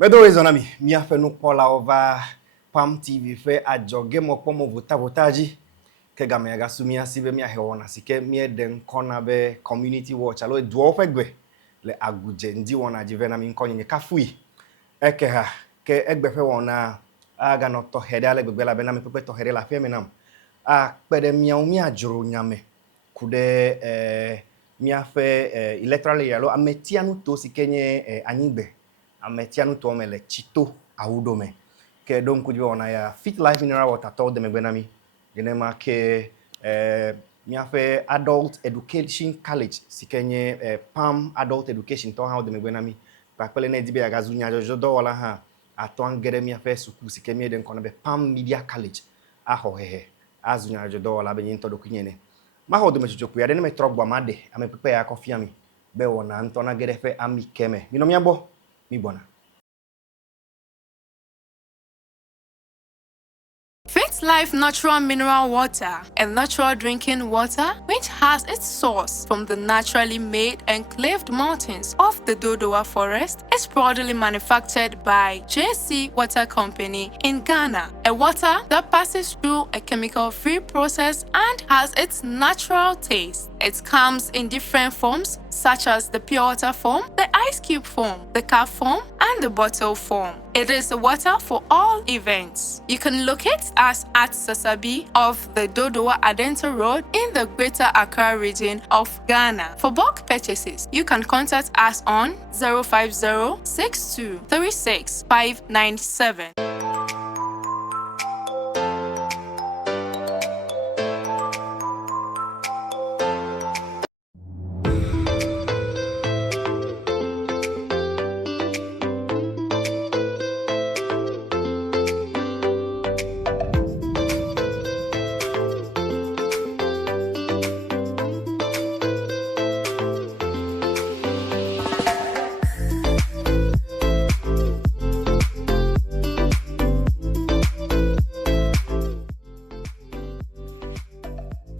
Bedo rezonami, mi a fait nous kola over Pam TV fait a joge mo pomo votaji ke ga me ga sumi asibe mi a hewona sike mi den kona be community watch alo DUAWOFEGBE le aguje ndi wona jive na mi nkonye Kafui Ekeha ke egbe fe wona aga no to hede ale gbegbe la be na mi pepe to hede la fe mi nam a pede mi a juru nyame kude mi a fe electoral yalo ametianu to sikenye anyigbe ametianu to mele Tsito awudome ke donc kujibe ona ya fit life mineral water to de megbenami genema ke mi a fait adult education college sikenye Pam adult education to ha de megbenami pa pele na dibe ya gazunya jodo wala ha aton gere mi a fait suku sikemi de kono be Pam media college aho hehe azunya jodo wala be nyinto do kunyene ma ho de mechoku ya de me trogba made ame pepe ya kofi ami be wona ntona gere fe ami keme mi no mi abo mi bona. Fit Life Natural Mineral Water, a natural drinking water which has its source from the naturally made enclaved mountains of the Dodowa Forest, is proudly manufactured by JC Water Company in Ghana, a water that passes through a chemical-free process and has its natural taste. It comes in different forms such as the pure water form, the ice cube form, the cup form, and the bottle form. It is a water for all events. You can locate us at Sasabi of the Dodowa Adenta Road in the Greater Accra region of Ghana. For bulk purchases, you can contact us on 050-6236-597.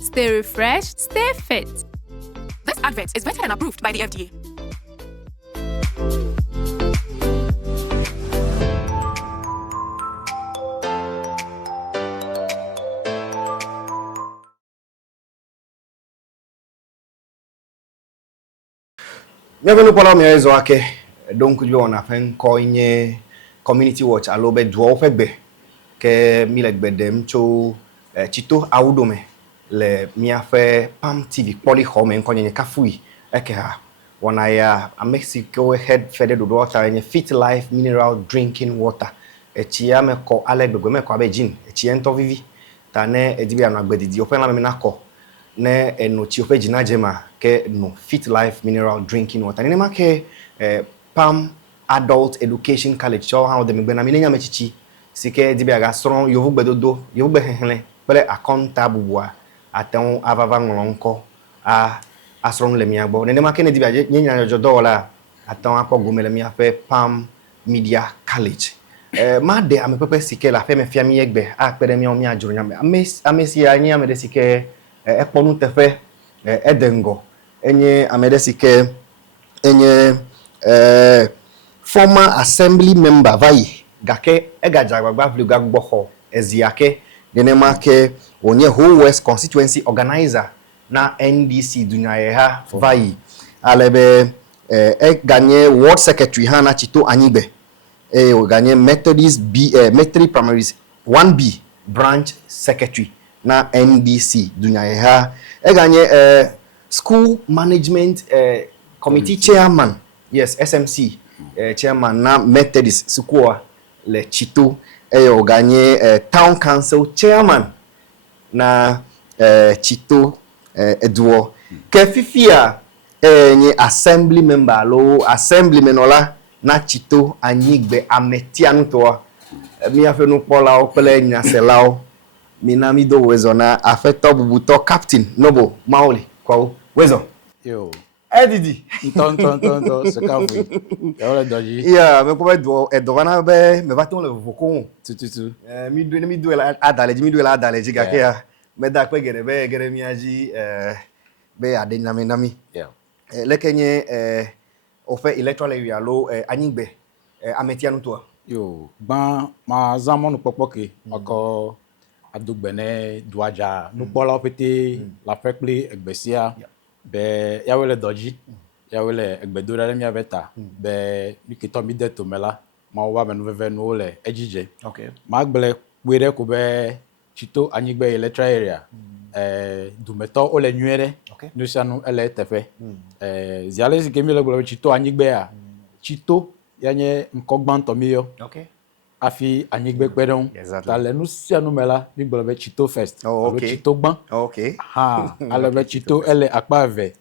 Stay refreshed, stay fit. This advert is vetted and approved by the FDA. Bienvenue pour la meilleure zoake. Donc on a fait un community watch à l'obé DUAWOFEGBE que milekbe dem cho Tsito awudome le mi a fait Pam TV poli home nkonye Kafui Ekeha wana ya a Mexico head fed do water in fit life mineral drinking water echia me ko alegbegbe me ko abejin echia ento vivi tane edibi anu agbedidi open la me na ko ne eno chi ofe jina jema ke no fit life mineral drinking water ni ma ke Pam adult education college cho ha de megbe na mi nya mechichi sike edibi aga soro yovugbedodo yovugbe henhle pele akonta bubua aton avava ngolonko asron le miagbo ne ma kene diba nyenya jodola aton akogome le mia fe Pam media college ma de ame pepe sike la fe me fiami egbe apere mi o mi ajuru nyame amesi anya ame de sike ekponu tefe edengo enye ame de sike enye former assembly member vai gake egajagbagba vlugagbo ho eziake denema ke onye whole west constituency organizer na NDC Dunenyo vai alebe ganye ward secretary hana Tsito anyigbe ganye Methodist Methodist primaries 1B branch secretary na NDC Dunenyo ganye school management committee chairman, yes, SMC chairman na Methodist school le Tsito ganye town council chairman na Tsito eduo ke fifia nye assembly member lo assembly menola na Tsito anyigbe ametianu to mi afenu pola opele nyaselao minami do wezo na afeto bubuto Captain Noble Kwawu wezo yo edidi tonton sekafu ya doji yeah me ko do edovana be me vaton le vokon tututu mi do la adaleji gake ya me da pe gere mi aji be ade nami yeah lekenye ofe electoral area lo anyigbe ametianu toa. Yo, ban ma zamon popoke oko adugbene duaja nupola opete la fekple egbesia be yawele doji yawele egbedora le mia beta be mikito mi de to mela ma wa menu veve no le ejije. Okay. Ma gble kwere ko be Tsito anyigbe electoral area dumeto ole nyuere Okay. nusianu ele tefe ziale zikemi le gble Tsito anyigbe a Tsito yanye nkogbanto miyo Okay. afi anyigbe kpedon Exactly. ta le nusianu mela mi gble be Tsito first Oh, okay. Tsito gban Okay. ha ale be Okay, Tsito ele akpa eve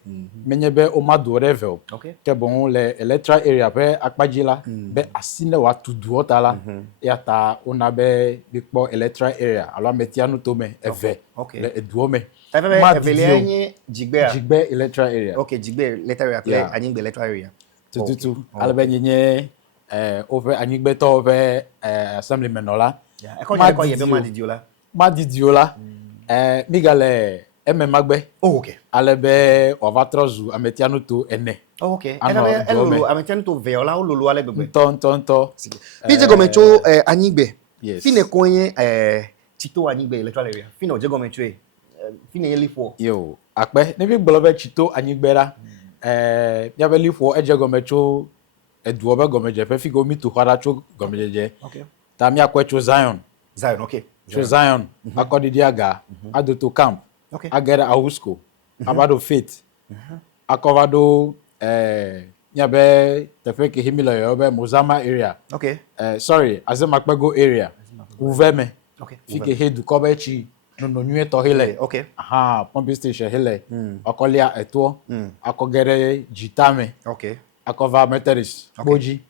menye be o madu reve o Okay. ke bon le electoral area be akpaji la be asine wa tudu ota la ya ta ona be bikpo electoral area alo metianu to me eve Okay. le eduo me Efebe Ma evelenye jigbe a. jigbe electoral area Okay, jigbe electoral area, Yeah. anyigbe electoral area. tututu Okay. ale be nyenye over anyigbe to over assemblyman ola Yeah. Ekonya ko yebe ma didiola. ma didio la migale ememagbe Oh, okay. ale be ovatrozu ametianu to ene Oh, okay. Ano, Efebe duome. elolo ametianu to veola ololo ale gbegbe. nto Bije gomecho anyigbe. yes. Fine konye Tsito anyigbe electoral area. Fine oje gomecho fine yeli fo. Yo akpe ne bi gbolobe Tsito anyigbera ya be lifo eje gomecho eduobe gomeje fe figo mi to kwara cho gomeje Okay. ta mi akwecho Zion Zion, okay. cho Zion akodidi aga adoto camp Okay. agere awusko abado faith akovado ya be tefe ke himilo yo be Mozama area Okay. sorry azemakpego area uveme Okay. fike hedu kobechi no nwe to hele Okay. aha pumping station hele akolia eto akogere jitame Okay. akova meteris boji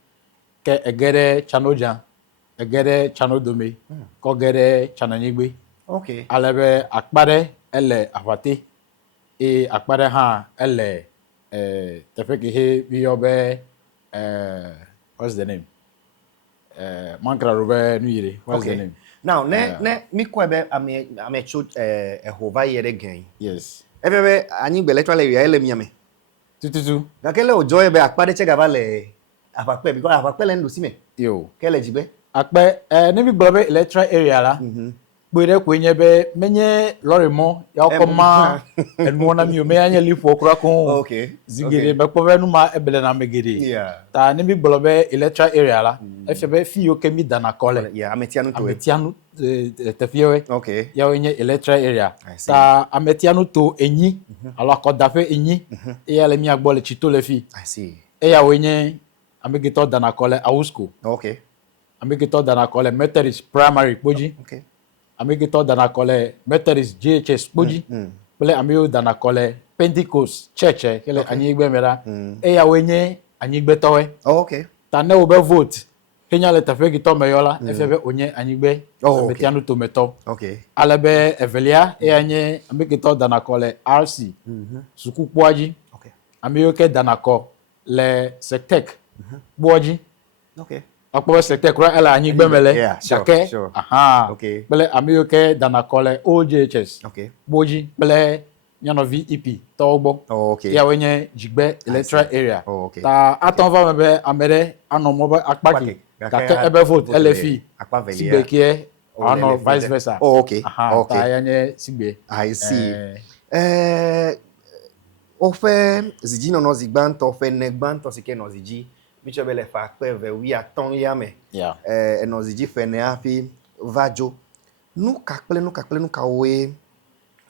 ke egere chanoja egere chanodome kogere chananyigbe Okay. alebe akpare ele avate akpare ha ele tefeke he biyobe what's the name mankra robe nuyire what's the name Now, ne mi kwebe ame cho ehova yere gen. yes Efebe anyigbe electoral area ele miame. tututu Na kele ojo ebe akpade che gaba le afakpe because afakpe le ndo sime. yo Kele jibe. akpe ne bi gbolobe electoral area la gbere kwenye be menye lorry mo ya okoma enu na mi o me anya lifu okura kun Okay. zigere be kpo benu ma ebele na megere Yeah. ta ne bi gbolobe electoral area la efebe fi yo kemi dana kole Yeah, ametianu to. ametianu tefiewe Okay. ya onye electoral area I see. ta ametianu to enyi alo akodafe enyi ya le mi agbole Tsito le fi I see. ya onye amegito dana kole awusko Okay. amegito dana kole Methodist primary poji Okay. amegito dana kole Methodist JHS poji pele amiyo dana kole Pentecost church kele anyigbe mera ya onye anyigbe towe Oh, okay. ta ne obe vote kenya le tafe gito meyola efebe onye anyigbe okay. ametianu to meto Okay. alebe evelia anye amegito dana kole RC suku poji Okay. amiyo ke dana ko le sectec poji Okay. akpo sectec ra ela anyigbe mele Yeah, sure, jake sure. aha Okay. pele amiyo ke dana kole OJHS Okay. poji pele nyano VEP togbo Oh, okay. ya wenye jigbe electoral area Oh, okay. ta atonva mebe amere anomo akpaki kake ebe vote LFI Akpa velia. sigbe kie ano LFI. vice versa Oh, okay. aha Okay. ta yanye sigbe I see. Ofe ziji no zigbanto ofe negbanto sike no ziji bichobele fa peve wi aton yame. yeah No ziji fe ne afi vajo. Nu kakple nu kawe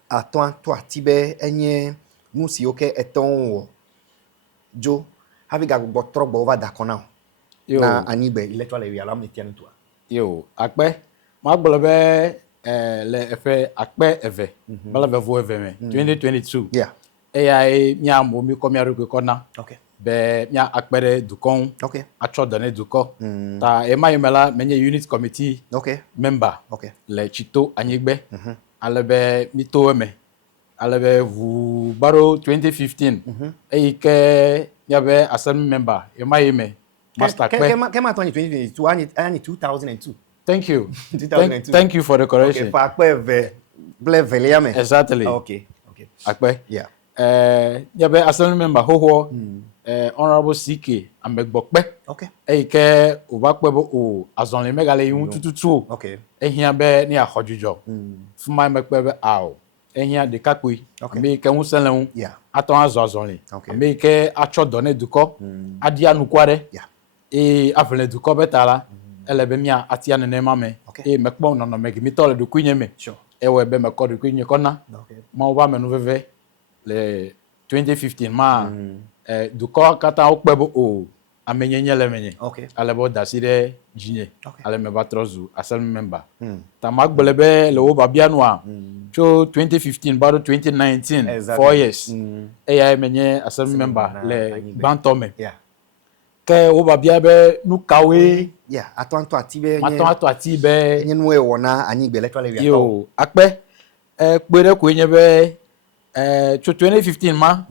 aton to atibe enye nu si oke eton wo. Jo havi ga gbo trogbo over da kona. yo Na anyigbe electoral area la metianu to. yo akpe ma gbolobe le efe akpe eve bala be vo eve me 2022 Yeah. ai mia mo mi ko mi aruko kona Okay. be mia akpere dukon Okay. acho done duko ta ema yemela menye unit committee Okay. member Okay. le Tsito anyigbe alebe mitoweme alebe vu baro 2015 ke yabe assembly member ema yeme master kpe Came out in 2022 and 2002. thank you 2002. thank you for the correction Okay, fa akpe velia me. exactly Okay. Okay. akpe Yeah. yabe assembly member hoho honorable CK amegbokpe Okay. Ke oba kwebo o azonle megale yun tututu. Okay. Ehia be ni ahojujo. Fuma mekpebe awo. Ehia de kakui. Me ke unselenwu. Yeah. Aton azonle. Okay. Me ke acho done duko. Adia nukware. Yeah. Avele duko betala. Elebe mia atia nene mame. Okay. Mekpo no megi mitole du kunye me. Sure. Ewe be meko du kunye kona. Okay. Ma oba menu veve le 2015 ma duko kata okpebo o amenyenye le menye. Okay. Alebo dasire jinye. Okay. Ale me batrozu asel member. Ta magbolebe le oba bianwa. Cho 2015 baro 2019 exactly. 4 years. Eya menye asel member le bantome. Yeah. Ke oba biabe nu kawe. Yeah, ato atibe nye. Ato atibe. Nye nwe wona anyigbe letwale bia. Yo, akpe kpere ko nyebe cho 2015 ma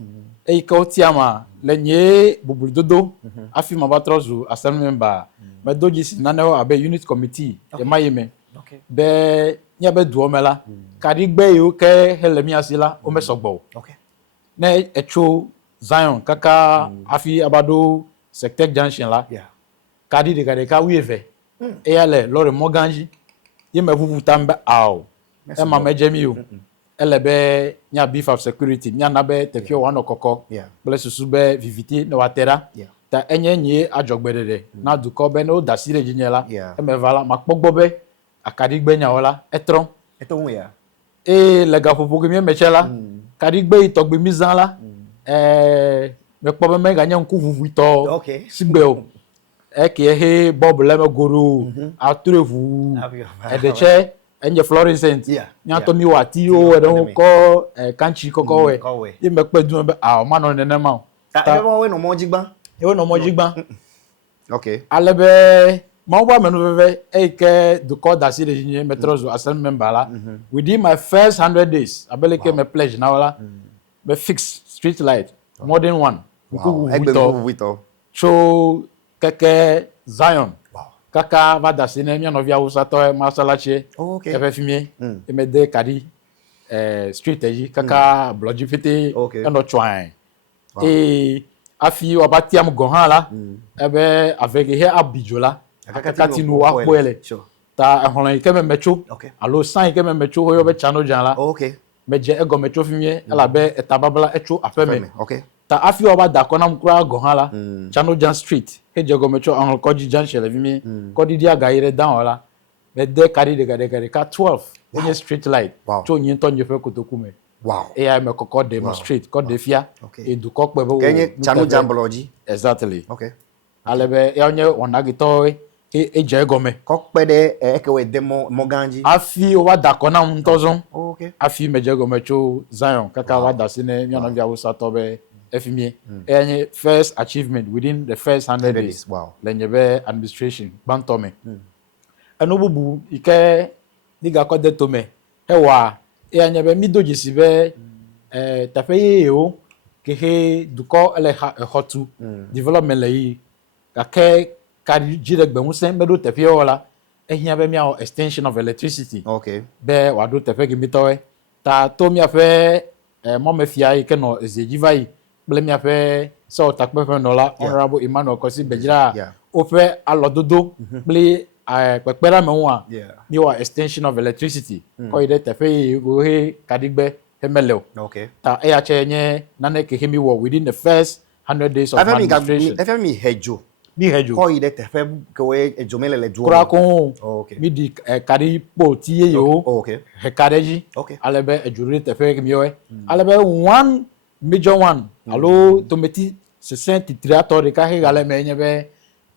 ka otiama le nye bubuldodo afi ma batrozu assembly member me doji sinane abe unit committee e mayeme Okay. be nya be duomela kadi gbe yo ke helemi asila o me sogbo. Okay. Ne echo Zion kaka afi abado secteur junction la. Yeah. Kadi de kade ka wieve e yale lore moganji ye me vuvu tambe aw e ma mejemi yo elebe nya beef of security nya na be tekio wano koko bless susu be viviti no watera ta enye nyi ajogbedede na duko be no dasire jinyela e me vala makpogbo be akadigbe nya wala etron eton ya lega popo ke mi mechela kadigbe itogbe mizan la me kpo be me ganya nku vuvu ito sigbe o ke he bob le me goro atrevu edeche enye fluorescent nya to mi wati o edon ko kanchi koko we ye me pe dun be ma no nene ma ta e we no mojigban okay alebe ma wa menu veve ke du ko da si de jinye metrozo assembly member la within my first 100 days abeleke me pledge na wala me fix street light more than one wito cho keke Zion kaka va da sine mi no via usato masalache ebe fimie e me de kadi street eji kaka bloji fete eno twan afi obatiam gohan la ebe avec he abijola kaka tinu wa kwele ta ehon ke me mecho alo san ke me mecho ho yo be chano jan la meje ego mecho fimie ala be etababla echo afeme ta afi oba da kona mkura gohan la chano jan street he jego mecho an ko ji jan shele fimie ko di dia gaire down la me de kari de gade ka 12 onye street light cho nyin to nyefe kotokume e me kokko demonstrate ko defia e du ko pe bo kenye chano jan bology exactly alebe e onye wonagito e jego me ko pe de ke we demo moganji afi oba da kona ntozon afi me jego mecho Zion kaka wa da sine mi na via usatobe FME any first achievement within the first 100 days lenyebe administration bantome enobubu ike diga ko de tome hewa anyebe midoji sibe tafeye o ke duko ele hotu development lei ka kari jiregbe musen bedo tafeye wala ehia be mia extension of electricity be wado tafege mitowe ta to mi afe mo mefia ike no ezejivai blemi afe so takpe no la honorable Emmanuel Kosi Bejira o fe alododo ble pepera me wa ni wa extension of electricity ko ide tefe go he kadigbe hemelo ta e ache nye nane ke hemi wo within the first 100 days of administration FMI hejo ko ide tefe ko we ejomele le duo kura ko mi di kadi po ti ye yo he kadeji alebe ejuri tefe ke mi we alebe one major one alo tometi se senti triatori ka he gale me nyebe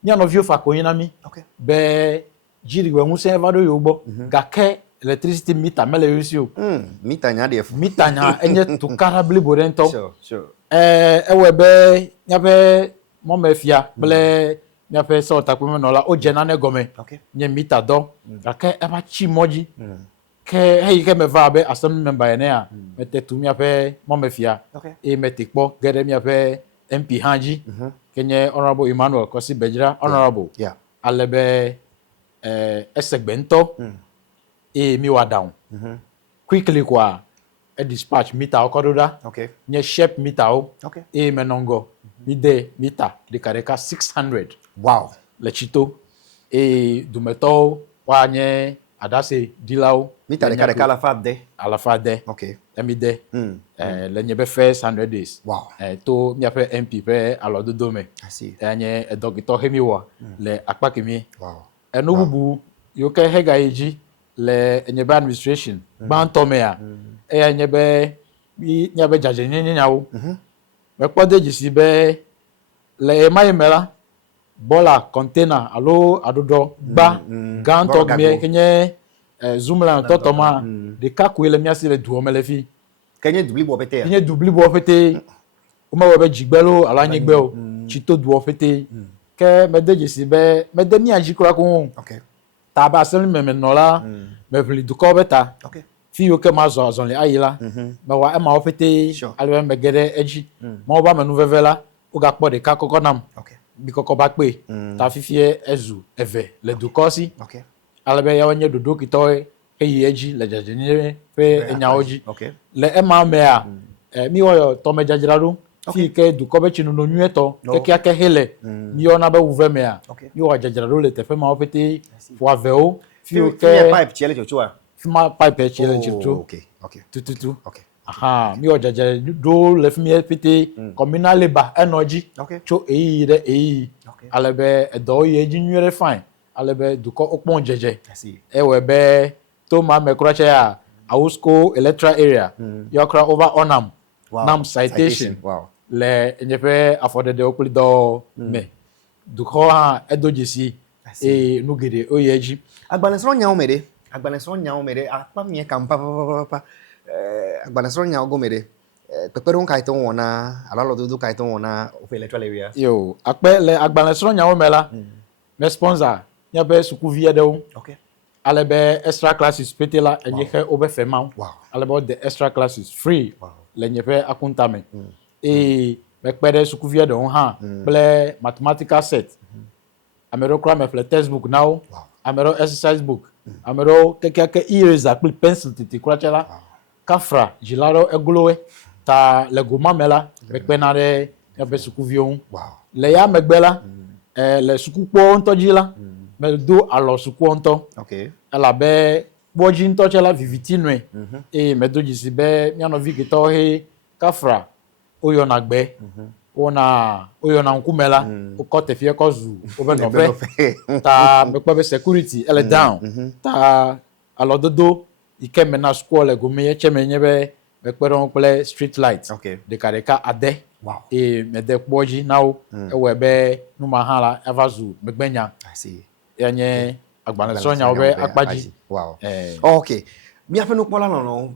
nya no view fa ko yin na mi be jiri we mu se vado yo gbo ga ke electricity meter mele yusio meter nya de meter nya enye to carably borento sure we be nya be mo mafia ble nya be so ta ko me no la o je na ne gome nya meter do ga ke e ba chi moji ke hey ke me va be assembly member ene a mete tu mi ape mo mafia e mete kpo gede mi ape MP Hanji kenye honorable Emmanuel Kosi Bejira honorable alebe esegbento mi wa down quickly kwa dispatch meter okododa nye shape meter o menongo mita de kareka 600 Wow. le Tsito et dumeto wanye adase dilao Mita de kareka la fade. à la fin de Okay. emide le nyebe first 100 days Wow. to mi ape MP pe alo do dome I see. anye docteur hemiwa le akpakemi Wow. no bubu yo ke hega eji le nyebe administration ban tomea nyebe nyebe jaje nyawo me kpode jisi be le mayemela bola container alo adodo ba ganto mi kenye zoomla totoma de kakwe le miasi le duomele fi Kenye dubli bo pete. kenye dubli bo fete o ma webe jigbelo ala nyigbe o Tsito duo fete ke mede jisi be mede mi ajikura ko Okay. ta ba sel me no la me vli du ko beta Okay. fi yo ke ma zo le ayila me wa e ma o fete Sure. ale me gede eji mo ba me nu vevela o ga po de ka kokko nam Okay. bi kokko ba pe ta fifie ezu eve le du kosi Okay. alebe ya wanye dodo kitoy eyi eji le jajenye pe enyaoji Okay. le ema mea mi wo to me jajiradu fi ke du ko be chinu no nyueto ke kia ke hele mi ona be wuve mea Okay. mi wo jajiradu le te fe ma ofete fo aveo fi Fi ke pipe chele chochua. fi ma pipe chile chito Okay. Okay. tututu Okay. aha mi wo jajiradu le fi mi fete communal labor energy Okay. cho eyi de eyi Okay. alebe edo ye ji nyure fine alebe du ko okpon jeje I see. ewebe to ma mekurache ya Awusko electoral area yokra over onam Wow. nam citation Wow. le enyefe afodede oklido me duko ha edojisi nugede oyeji Agbanesro nyawo mede. Agbanesro nyawo mede. Apa mi kampa pa. Agbanesro nyawo go mede. Pepero kaiton wona alalo dudu kaiton wona of electoral area. yo akpe le agbanesro nyawo mela me sponsor nyabe sukuvie de Okay. alebe extra classes petela enyehe obefema Wow. alebe the extra classes free Wow. le nyefe akuntame mekpede sukuvie de ha ble mathematical set amero kra me fle textbook now Wow. amero exercise book amero keke eraser pil pencil titi krachela kafra jilaro eglowe ta lego mamela mekpena de nyabe sukuvie Wow. le ya megbela le sukukpo ntojila me do alo suku nto Okay. ela be boji nto chela vivitinwe me do jisi be miano vikito he kafra oyo na gbe ona oyo na nkumela o ko tefie ko zu o be no fe ta me pe security ele down ta alo dodo ikeme na school le gomi ye cheme nyebe me pe ron ple street light Okay. de kareka ade Wow. me de boji now e we be numa hala evazu megbenya I see. yenye agbanesro nya obe akpaji Wow. eh Okay. Mi afenu kpola no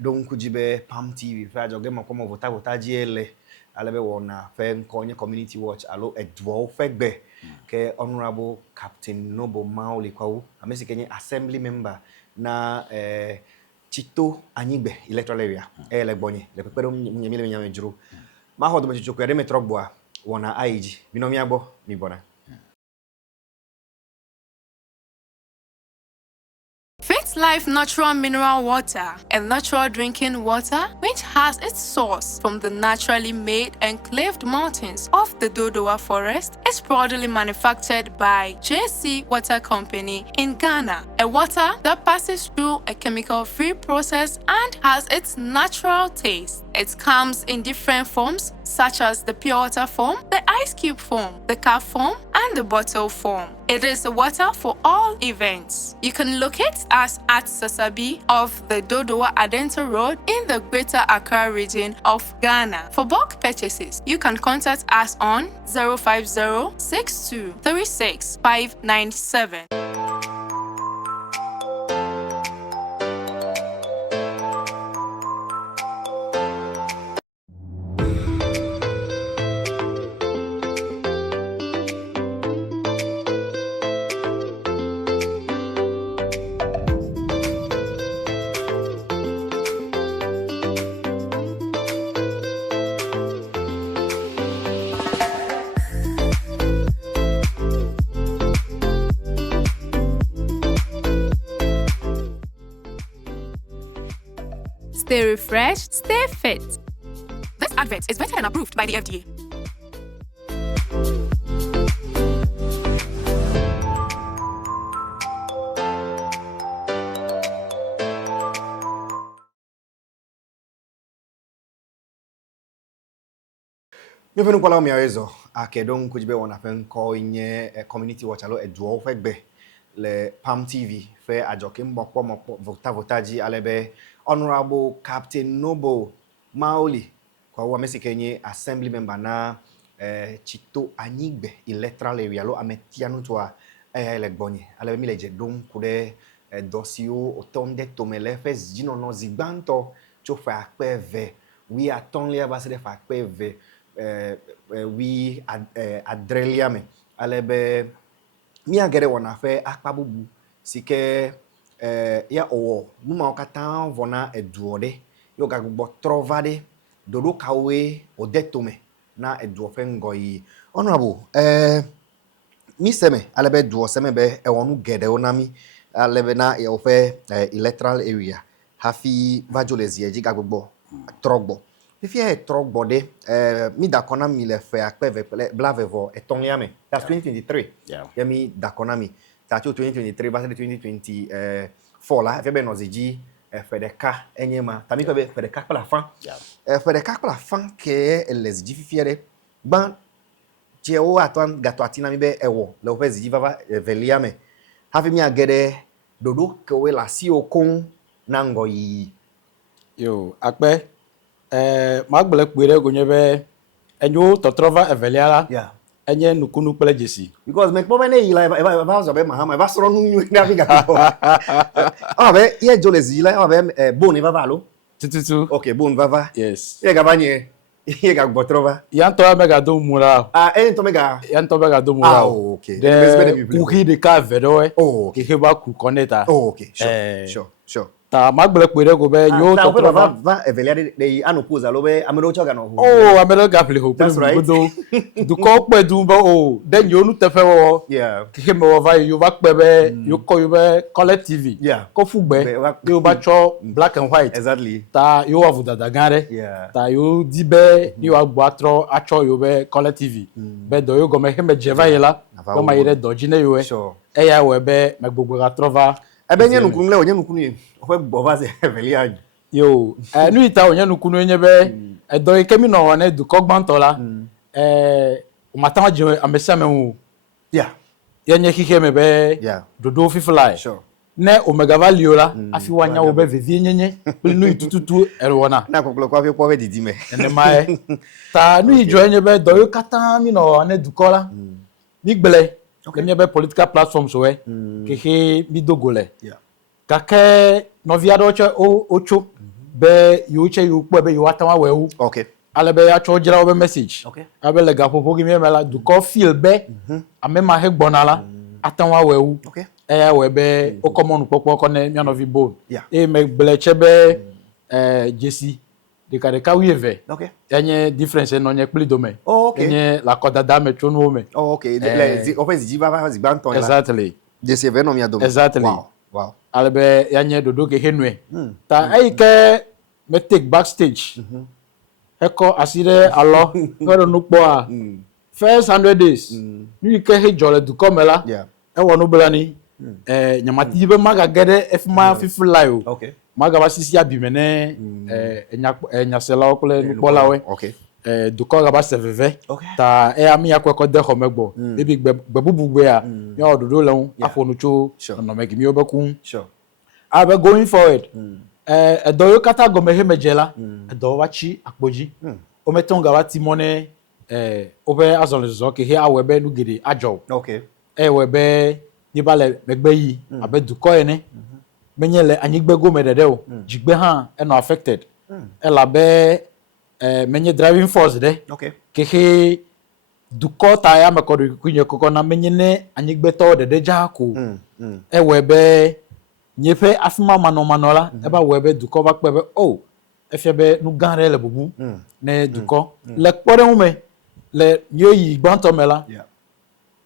don kujibe Pam TV fa joge makomo vota jiele alebe wona fe nkonye community watch alo DUAWOFEGBE ke honorable Captain Noble Kwawu amesi kenye assembly member na Tsito anyigbe electoral area le gbonye le pepero nyemile nyame juru ma hodo mo chichoko ere metrogboa wona aiji binomi agbo mi bona. Faith Life Natural Mineral Water and natural drinking water, which has its source from the naturally made enclaved mountains of the Dodowa Forest, is proudly manufactured by JC Water Company in Ghana. A water that passes through a chemical-free process and has its natural taste. It comes in different forms, such as the pure water form, the ice cube form, the cup form, and the bottle form. It is a water for all events. You can locate us at Sasabi of the Dodowa Adenta Road in the Greater Accra region of Ghana. For bulk purchases, you can contact us on 050-6236-597. Stay refreshed, stay fit. This advert is vetted and approved by the FDA. Nyefenu kwala miawezo akedon kujibe wana fen ko inye community watch alo DUAWOFEGBE le Palm TV fe ajoke mbokpo mokpo votaji alebe Honorable Capt Noble Kwawu Amesikenye assembly member na Tsito anyigbe electoral area lo ametianu toa elegbonye alebe mileje dom kude dosio otonde tomele fe jino no zigbanto cho fa akpeve we atonle abasede fa akpeve we adreliame alebe mi agere wona fe akpabubu sike ya owo numa okata vona eduode yo gagbo trovade dodo kawe odetome na eduofe ngoyi honorable mi seme alebe duo seme be ewonu gede onami alebe na e ofe electoral area hafi vajolezi eji gagbo trogbo fifie trogbo de mi dakona mi le fe akpeve blavevo etonliame that's 2023 ya mi dakona mi tacho 2023 base 2024 la febe noziji fedeka enyema tami ko be fedeka pala fan fedeka pala fan ke eleziji fifiere ban je o atan gato atina mi be ewo le ofe ziji vava veliame hafi mi agede dodo ke we la si okun nango yi yo akpe magbele kpere gonye be enyo totrova eveliala enye nukunu pele jesi because me pobe ne yila eva zo be mahama eva soro nu na fi ga ko be ye jolezi yila be bone vava lo tututu okay bone vava yes ye ga banye ye ga gbotrova yanto mega do mura ento mega yanto mega do mura okay de kuki de ka vedoe okay ke ba ku koneta okay sure ta magbele kpere go be yo totrova va eveliade de anopose alo be amero choga no amero gaple ho that's right do ko pe du ba then yo nu tefe wo ke me wo va yo ba pe be yo ko yo be collective ko fugbe yo ba cho black and white exactly ta yo wa vuda dagare ta yo di be yo agbo atro acho yo be collective be do yo go me me jeva yela ko ma ire do jine yo e ya we be me gbogbo ga trova ebe nye nukunu le onye nukunu ye ofe gbova ze eveliade yo nu ita onye nukunu enye be edo ikemi no one du kogbantola o matan je amesa me hu yenye kike me be dodo fifly ne omega value la afi wanya wo be vevie nyenye nu itututu erwona na koklo kwa fi powe didi me ene mai ta nu ijo enye be do yo katan mi no one du kola ni gbele enye be political platforms we keke mi dogole kake novia doche ocho be yuche yukpo be yuatawa wewu alebe ya chojira obe message abe lega popo gi memela du ko feel be amema he gbonala atanwa wewu eya we be o common popo ko ne mi novi bone e me bleche be jesi de ka wieve enye difference no nye pli dome enye la kodada me chonu me le office jiba zigbanton la exactly jesi ve no mi adome exactly wow alebe yanye dodo ke henwe ta aike me take backstage eko asire alo ngoro nukpo a first 100 days ni ke he jole du komela e wono blani nyamati be maga gede efma fifu live maga basisi abimene nyasela okole nukpo lawe du ko ga ba seveve ta e ami akweko de homegbo ebi gbebubugbe a ya ododo lewun afonucho no megimi obekun abe going forward edo yo kata go mehe mejela edo wachi akpoji o metonga wati mone obe azonzo ke he awebe nugede ajo webe ni bale megbe yi abe du ko ene menyele anyigbe go medede o jigbe ha e no affected elabe menye driving force de kehe duko ta ya mekodo kunye koko na menyene anyigbe to de jako webe nyepe afima manola eba webe duko ba pebe efebe nu ganre le bubu ne duko le pore hume le nyoyi gbantomela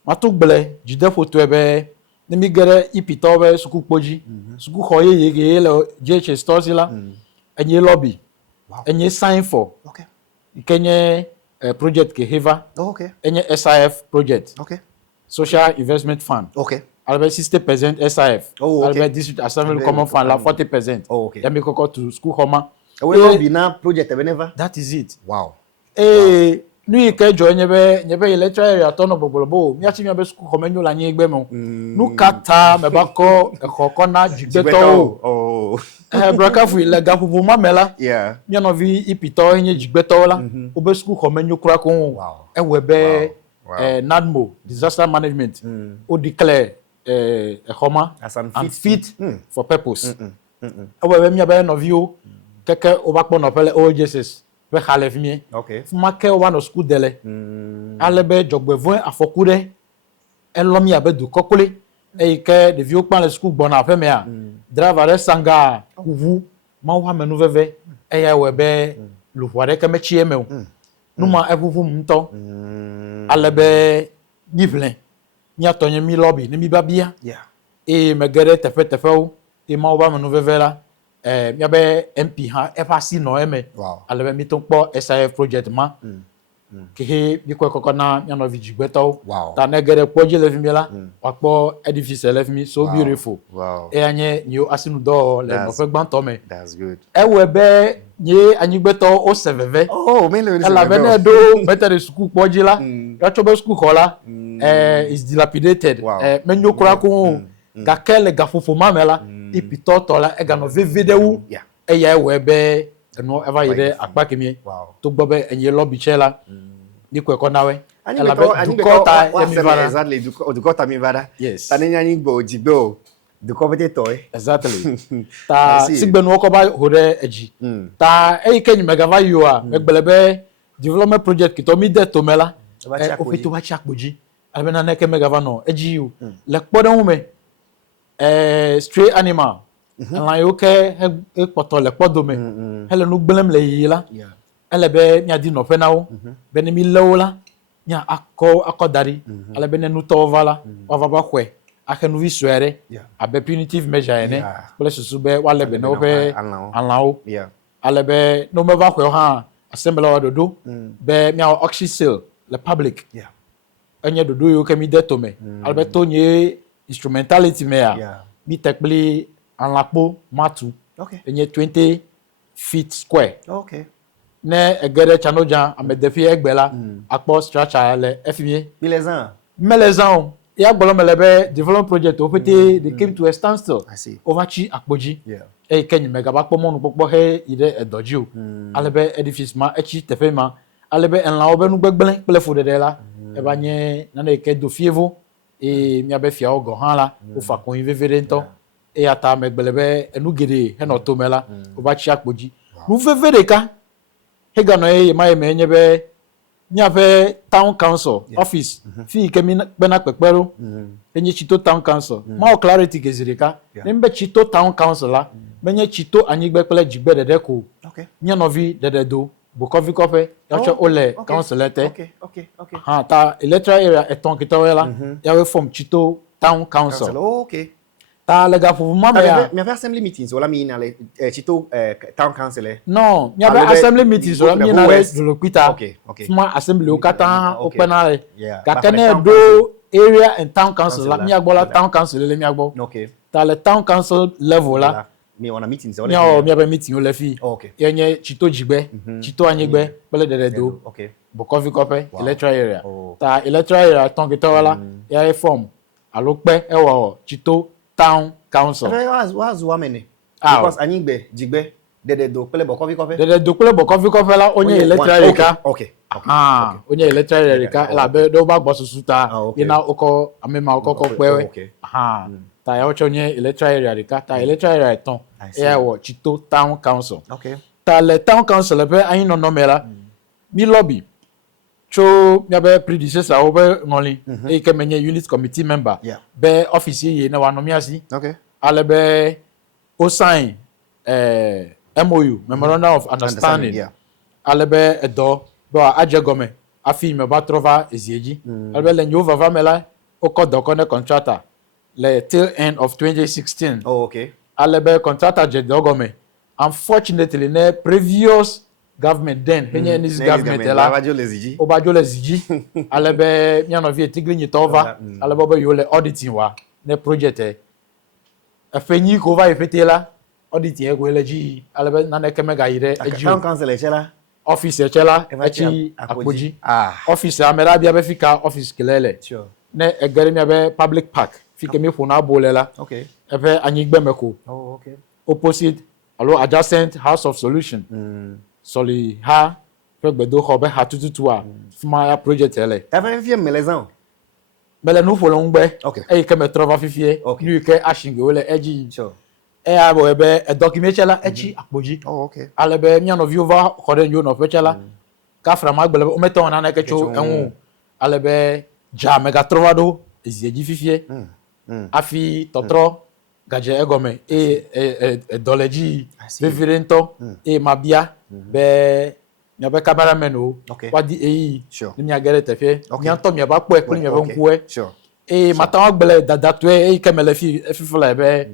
matugbele jide photo ebe ne mi gere ipito be suku poji suku hoye yege le JH stores la enye lobby enye sign for kenye project ke heva enye SIF project social investment fund albe 60% SIF albe district assembly common fund la 40% ya mi koko to school homa we lobby na project ebeneva that is it wow nu ke jo nyebe electoral area to no bobolobo mi achi mi be school komenyo la nyi egbe mo nu kata me ba ko ekoko na jigbeto oh brakafu ile gafufu mamela yeah mi no vi ipito enye jigbeto la obe school komenyo kura ko ewebe NADMO disaster management o declare homa as unfit for purpose ewebe mi abe no vi o keke o ba po no pele OJSS be khalef mi okay fuma ke o wa no school dele alebe jogbevon afokure elomi abedu kokole ke de vieux pan le school bona fe me a driver sanga kuvu ma wa menu veve ya webe lu ware ke me chie me nu ma evuvu mto alebe nivlen ni atonye mi lobby ni mi babia yeah megere tefe o ma wa menu veve la mi abe MP ha FAC no eme alebe mi ton po SIF project ma ke bi ko kokona mi no vigigbeto ta negere poje le fimi la wapo edifice le fimi so beautiful anye ni o asinu do le no fe gban to me that's good ewebe ni anyigbeto o seveve me le la bene do better school poje la ya chobe school hola is dilapidated menyo kura ko ga kele ga fofo mamela ipito to la e ga no vevedewu ya ewebe no ever yede akpa kemi to gbobe enye lobby chela ni ko ko nawe exactly du kota mi vada yes tanenya ni gbo jigbe o du ko bete to exactly ta sigbe no ko ba hore eji ta e kenyi megava yo a megbelebe development project kito mi de to mela o fitu ba chakpoji abena na ke megava no eji yo le podan hu me stray animal la yo ke e poto le podo me hele no gbelem le yila ele be nya di no fe nawo be ni mi lewola nya akodari ele be nu to vala ova ba kwe ake nu visuere abe punitive measure ene plus su be wale be no be anlawo ele be no me va kwe ha assembly wa dodo be nya oxysil le public enye dodo yo ke mi de to me ele be to nye instrumentality me mi tekbli anlapo matu enye 20 feet square ne egere chanoja amedefi egbela akpo structure le efimie milezan ya gbolo melebe development project o pete they came to a standstill overchi akpoji kenyi mega ba pomo nu popo he ide edoji o alebe edifice ma echi tefe ma alebe enla obenu gbegbelen plefo de la e ba nye na na ke do fievo mi abe fia ogo han la o fa kon vevere nto ata megbelebe enu gede he no to mela overchi akpoji nu vevere ka hega no ma me nyebe nyabe town council office fi kemi bena pepero enye Tsito town council ma clarity gezirika nembe Tsito town council la menye Tsito anyigbe pele jigbe dede ko nya novi dede do bokovi kope yacho ole council lete ha ta electoral area eton kitawela yawe form Tsito town council ta lega fu mama ya mi ave assembly meetings wala mi na le Tsito town council non mi ave assembly meetings wala mi na le lokita fuma assembly o kata o penale ka kene do area and town council la mi agbola town council le mi agbo ta le town council level la mi on a meetings wala mi ave meeting o le fi yenye Tsito jigbe Tsito anyigbe pele dede do bokovi kope electoral area ta electoral area ton kitawala ya form alope ewo Tsito town council what's woman because anyigbe jigbe dede do pele bokovi kofe la onye electoral area onye electoral area la be do ba gbosusu ta ina oko amema oko pewe ta ya ocho onye electoral area ta electoral area ton e wo Tsito town council ta le town council be ayin no nomela mi lobby cho mi abe predecessor obe ngoli e ke menye unit committee member be office ye na wa no mi asi alebe o sign MOU memorandum of understanding alebe edo bo aje gome afi me ba trova ezieji alebe le nyova vamela o kodo kone contractor le till end of 2016 alebe contractor je dogome unfortunately ne previous government then henye this government la obajo leziji alebe miano vie tigri nyitova alebe bo yole auditing wa ne project afenyi ko va efetela auditing e ko eleji alebe na ne kemega ire eji town council echela office chela echi akpoji office amera bia be fika office kelele Sure. ne egere mi be public park fika mi fo na bolela Okay. ebe anyigbe meko Oh, okay. opposite alo adjacent house of solution soli ha fegbedo ho be ha tututu a fuma ya project ele Eve vie melezan. mele nu fo lo ngbe Okay. e ke me trova fifie Okay. nu ke ashinge wele eji Sure. e abo ebe e documentela echi akpoji Oh, okay. alebe mi no viova kore nyo no fechela ka fra magbele o meto na na kecho enwu alebe ja mega trovado ezieji fifie afi totro gaje egome doleji vivirento mabia be nyabe cameraman o Okay. wadi Sure. ni agere tefe Okay. nyanto mi ba po e pli mi ba nkuwe Sure. mata magbele dadatwe kemele fi fula be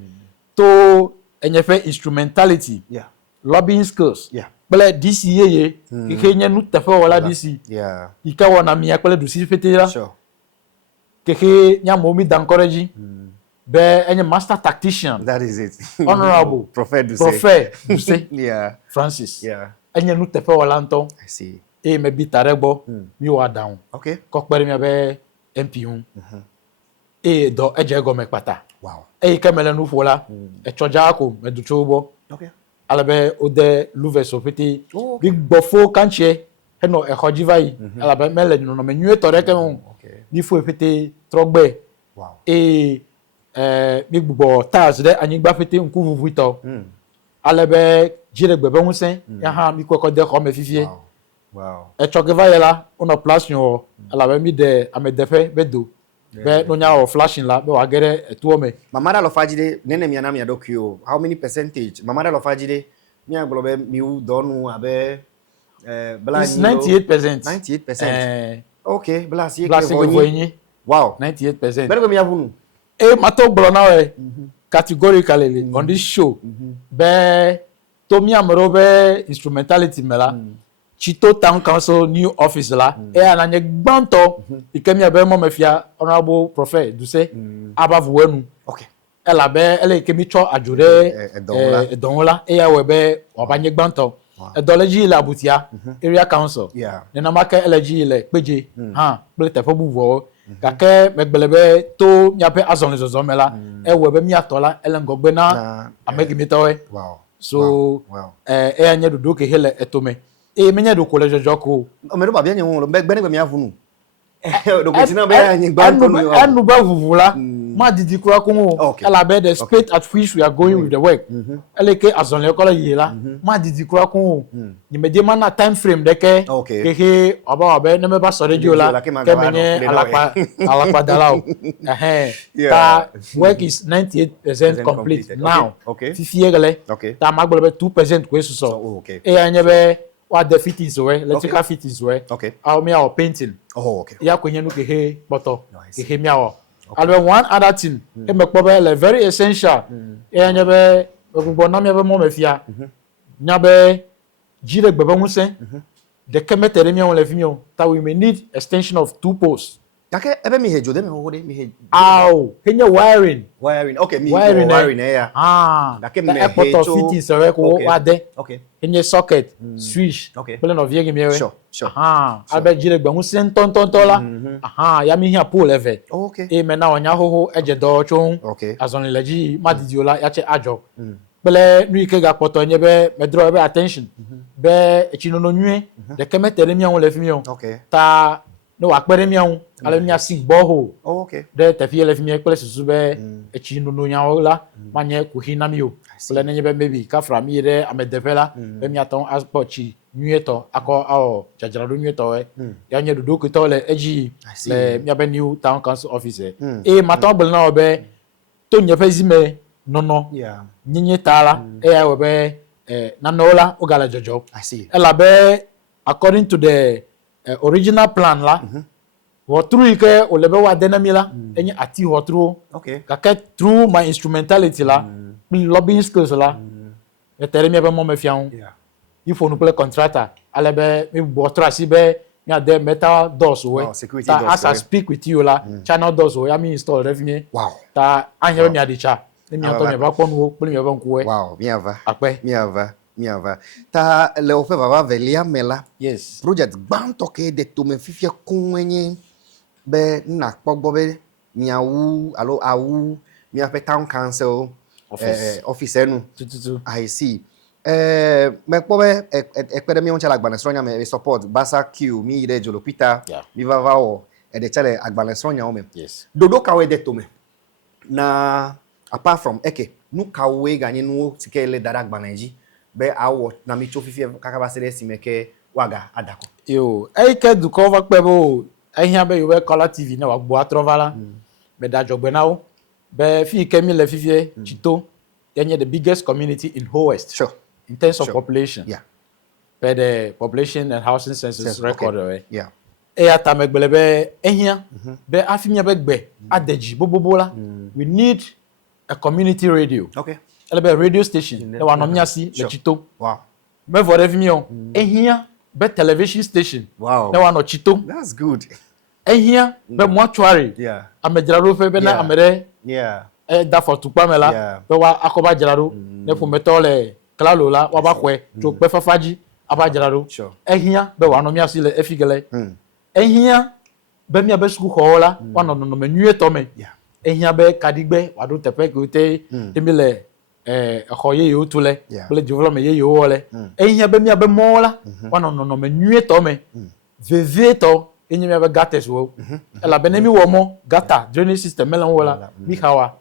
to enyefe instrumentality Yeah. lobbying skills Yeah. pele DC yeye keke nu tefe wala DC Yeah. ika wona mi akpele du si fetela Sure. keke nya mo mi dan encourage be enye master tactician That is it. honorable Prophet du Duse Yeah. Francis Yeah. enye nu tefe wala nton I see. me bi taregbo mi wa down Okay. ko pere mi be MP hun do eje go me pata Wow. kemele nu fola choja ko me du chobo Okay. alabe ode louve sofiti Oh, big bofo kanche heno hojiva yi alabe mele no me nwe tore ke hun Okay. ni fo fete trogbe Wow. big bo taz de anigba fete nku vuvuito alabe jire gbebe hunsen ya ha mi kweko de ko me fifie Wow. Wow. chogeva yela ono place yo alabe mi de amedefe bedo be no nya o flashing la be wa gere etuo me Mamada lo fajide nene mi anam ya dokyo. How many percentage? Mamada lo fajide mi aglobe mi u donu abe bla it's 98%. 98%. Okay, bla si Blessing ke voyini Wow. 98%. Bere mi avunu. Mato gboro we categorically on this show be to mi amoro be instrumentality mela Tsito Town Council new office la ananye gbanto ikemi abe mo mefia honorable prophet Duse abavuenu Okay. ela be ele ikemi cho ajure edonla ya we be obanye gbanto edoleji ile abutia area council Yeah. ne na make eleji ile peje ha ple tefo buvo kake megbelebe to miape azon zozo mela we be mi atola ele ngogbe na amegimitowe Wow. so Wow. anye dudu ke hele etome menye do college joko O me do ba bien won bere mi avunu. Do ko tina be anyi gbanto ni o. anu ba vuvula ma didi kura ko Okay. ela be the speed at which we are going with the work ele ke azon le kola yela ma didi kura ko ni me de mana time frame de ke Okay. ke oba ne me ba sore jola ke menye alapa dalao Yeah. ta work is 98% complete completed. now Okay. fifiegele Okay. ta magbo be 2% ko so Oh, okay. anye be what the fittings we electrical fittings we Okay. how me our painting Oh, okay. ya kwenye nu kehe poto Nice. kehe miawo and one other thing e me kpo be very essential anye be gbogbo na me be mo mafia nya be jire gbebe hunsen de kemetere mi on le fimio that we may need extension of 2 posts Kake ebe mi hejo de me ho de mi he. ow henye wiring Wiring. Okay, mi wiring wiring yeah. Dake me airport of hejo. fittings we ko Okay. wade Okay. henye socket switch Okay. plan of yegi mewe Sure, sure. abe jire gbe hunsen tonton la ya mi hia pool level Oh, okay. me na onya hoho eje do chon Okay. azon leji madidiola ya che ajo bele nu ike ga poto nye be me draw be attention be echinono nwe de kemetere mi awon le fi mi o Okay. ta no wa pere mi awon ale mi asig boho Oh, okay. de tefi le fi mi pele susu be echinono nya la manye ku hina mi o bele nye be maybe ka fra mi de amedevela be mi aton asporchi nwe to ako awo jajara do nwe to we ya nye do ko to le eji le mi abe new town council office maton bele na obe to nye fe zime nono Yeah. nyinyi tala ya webe na nola ogala jojo I see. ela be according to the original plan la wotru ike olebe wa denamila enye ati wotru Okay. kake through my instrumentality la lobbying skills la etere mi be mo mefian Yeah. ifo nu play contractor alebe mi wotru asibe mi ade metal doors we Wow, security ta doors as I we. speak with you la channel doors we ya mi install revmi Wow. ta anye mi adicha mi ato mi ba ponu o pele mi ba nkuwe Wow, mi ava. akpe Mi ava. miava. Ta le ofe vava velia mela. Yes. Project banto ke de to me fifia kunwenye be na kpogbo be miawu alo awu mia pe town council office enu. Tututu. I see. Me kpobe ekpede mi oncha agbanesronya me support basa q mi ide jolo pita Yeah. mi vava o e de chale agbanesronya o me. Yes. Dodo kawe de to me. Na apart from eke nu kawe ganye nu tikele dada agbaneji be awo na mi cho fifi kakaba sere simeke waga adako. Yo, ke du cover pebo ehia be yo color TV na wa gbo atrovala. Be da jogbe na o. Be fi kemi le fifie Tsito. Yenye the biggest community in whole West. Sure. In terms of population. Yeah. But the population and housing census record Okay. Yeah. E ata megbele be ehia be afimia be gbe adeji bobobola. We need a community radio. Okay. Ele be radio station. Le wa no miasi le Tsito. Wow. Me for evimio ehia be television station. Wow. Le wa no Tsito. That's good. Ehia be mortuary. Yeah. Amejraro fe be na Yeah. amere Yeah. da for tukpamela Yeah. be wa akoba jraro ne fu metole klalo la wa ba kwe to pe fafaji aba jraro Sure. ehia be wa no miasi le efigele ehia be mi abe school hola wa no no menue to me Yeah. ehia be kadigbe wa do tepe ko te emile ekoye yo tule Yeah. ble development ye yo wole ehia be mi abe mola wa no no menue to me veve to enyi mi abe gates wo ela benemi wo mo gata drainage system melan wola mi hawa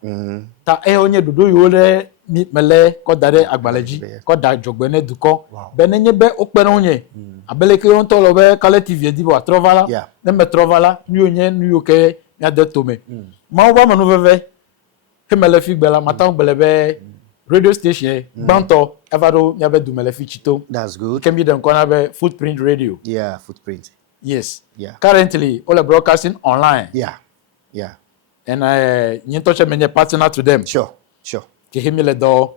ta onye dodo yo le mi mele ko dare agbaleji ko da jogbene duko benenye be okpere onye abeleke on to lo be kale tv di bo atrovala ne me trovala ni onye ni oke ya de tome ma o ba manu veve he mele fi gbela mata gbele be radio station banto evado ya be du mele fi Tsito. That's good. Kemi dem kona be footprint radio. Yeah, footprint. Yes. Yeah. Currently, all the broadcasting online. Yeah. Yeah. And you touch a partner to them. Sure. Sure. Ki himi le do.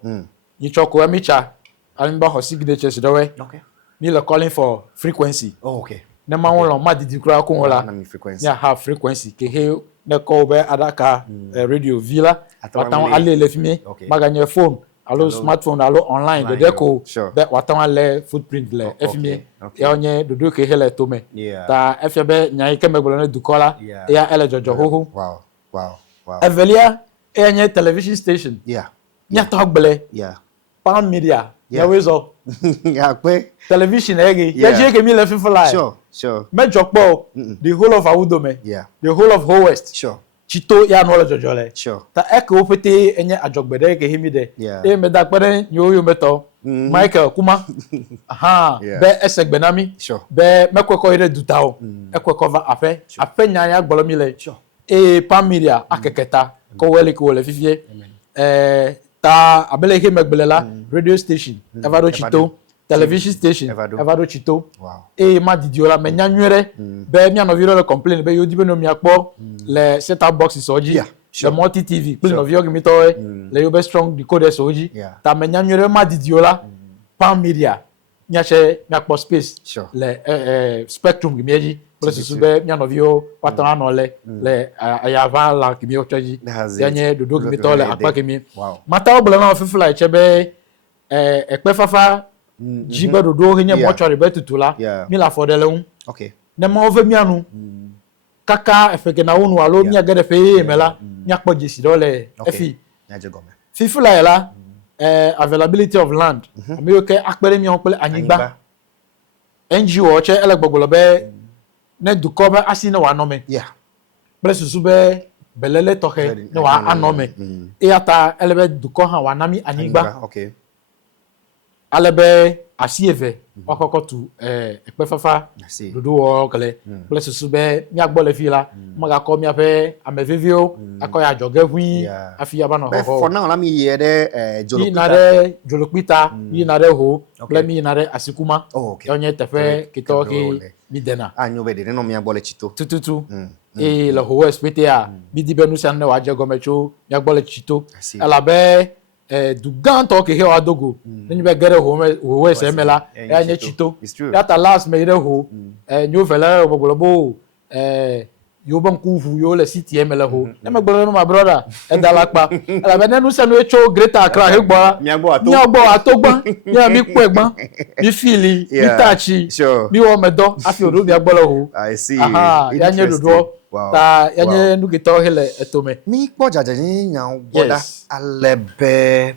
You choko emicha. Alimba ho signatures do we. Okay. Me le calling for frequency. Oh, okay. Ne ma won lo ma didi kura ko hola. Na mi frequency. Ya have frequency ke he ne ko be adaka radio villa. Watan ale le fimi. Baganye phone. Allo smartphone, allo online, de deco, be watan le footprint le fimi. Ya onye dodo ke hele to me. Ta FB nyai ke megbolo ne dukola. Ya ele jojo hoho. Wow. Wow. Wow. Evelia enye television station. Yeah. Nya tagbele. Yeah. Pan media. Ya wezo. Yeah, kwe. Television ege. Ya jeke mi le fifa live. Sure. Sure. Mejo po the whole of Awudome. Yeah. The whole of whole West. Sure. Tsito ya no le jojo le. Sure. Ta eke opete enye ajogbede ke himi de. E me da pere nyo yo meto. Michael Kuma. Aha. Be esegbenami. Sure. Be mekweko ire dutao. Ekweko va ape. Ape nya ya gbolo mi le. Sure. E pamiria akeketa ko wele ko le fifie. Ta abele ke megbelela radio station. Evado Tsito. Television station. Evado Tsito. Wow. E ma didiola me nya nwere. Be mi anoviro le complain be yo dibe no mi akpo le set-up boxes oji. Yeah. Sure. The multi TV, clean of your gimito, le yobe strong decoder soji. Ta menya nyure ma didiola, pan media, nyache nyakpo space. Sure. Le spectrum gimieji, plus sube nyano vio watana no le ayava la gimio chaji. Yanye dodo gimito le akpa gimi. Wow. Mata obla na ofifula chebe ekpe fafa jibe dodo hinye mortuary betutula. Mi la fodele un. Okay. Ne ma ove mianu. Kaka efeke na unu alo mi agede fe emela nyakpo jesi dole efi fifula ela availability of land ami oke akpere mi onpele anyigba NGO che elegbogolo be ne duko be asine wa nome presusu be belele toke ne wa anome e ata elebe duko ha wa nami anyigba alebe asieve okoko tu ekpe fafa dodo wo kele presusu be mi agbole fi la mo ga ko mi ape amevivio akoya joge hui afi aba no ho for now na mi ye de jolokpita yi na de ho ple mi na de asikuma onye tefe kitoki mi dena anyo be de no mi agbole Tsito tututu e le ho SPTA mi di benu san ne wa je gomecho mi agbole Tsito ala be du ganto ke he adogo ni be gere ho se mela ya nye Tsito ya ta last me re ho nyu fele gbogbo yo ban kufu yo le CTM le ho na me gboro my brother e dalapa ala be nenu se no echo Greater Accra he gbo mi agbo atogban mi po egban mi fili mi tachi mi wo medo afi odo bi agbo le ho I see ya nye dodo ta ya nye nu gito hele etome mi po jaja ni nya boda alebe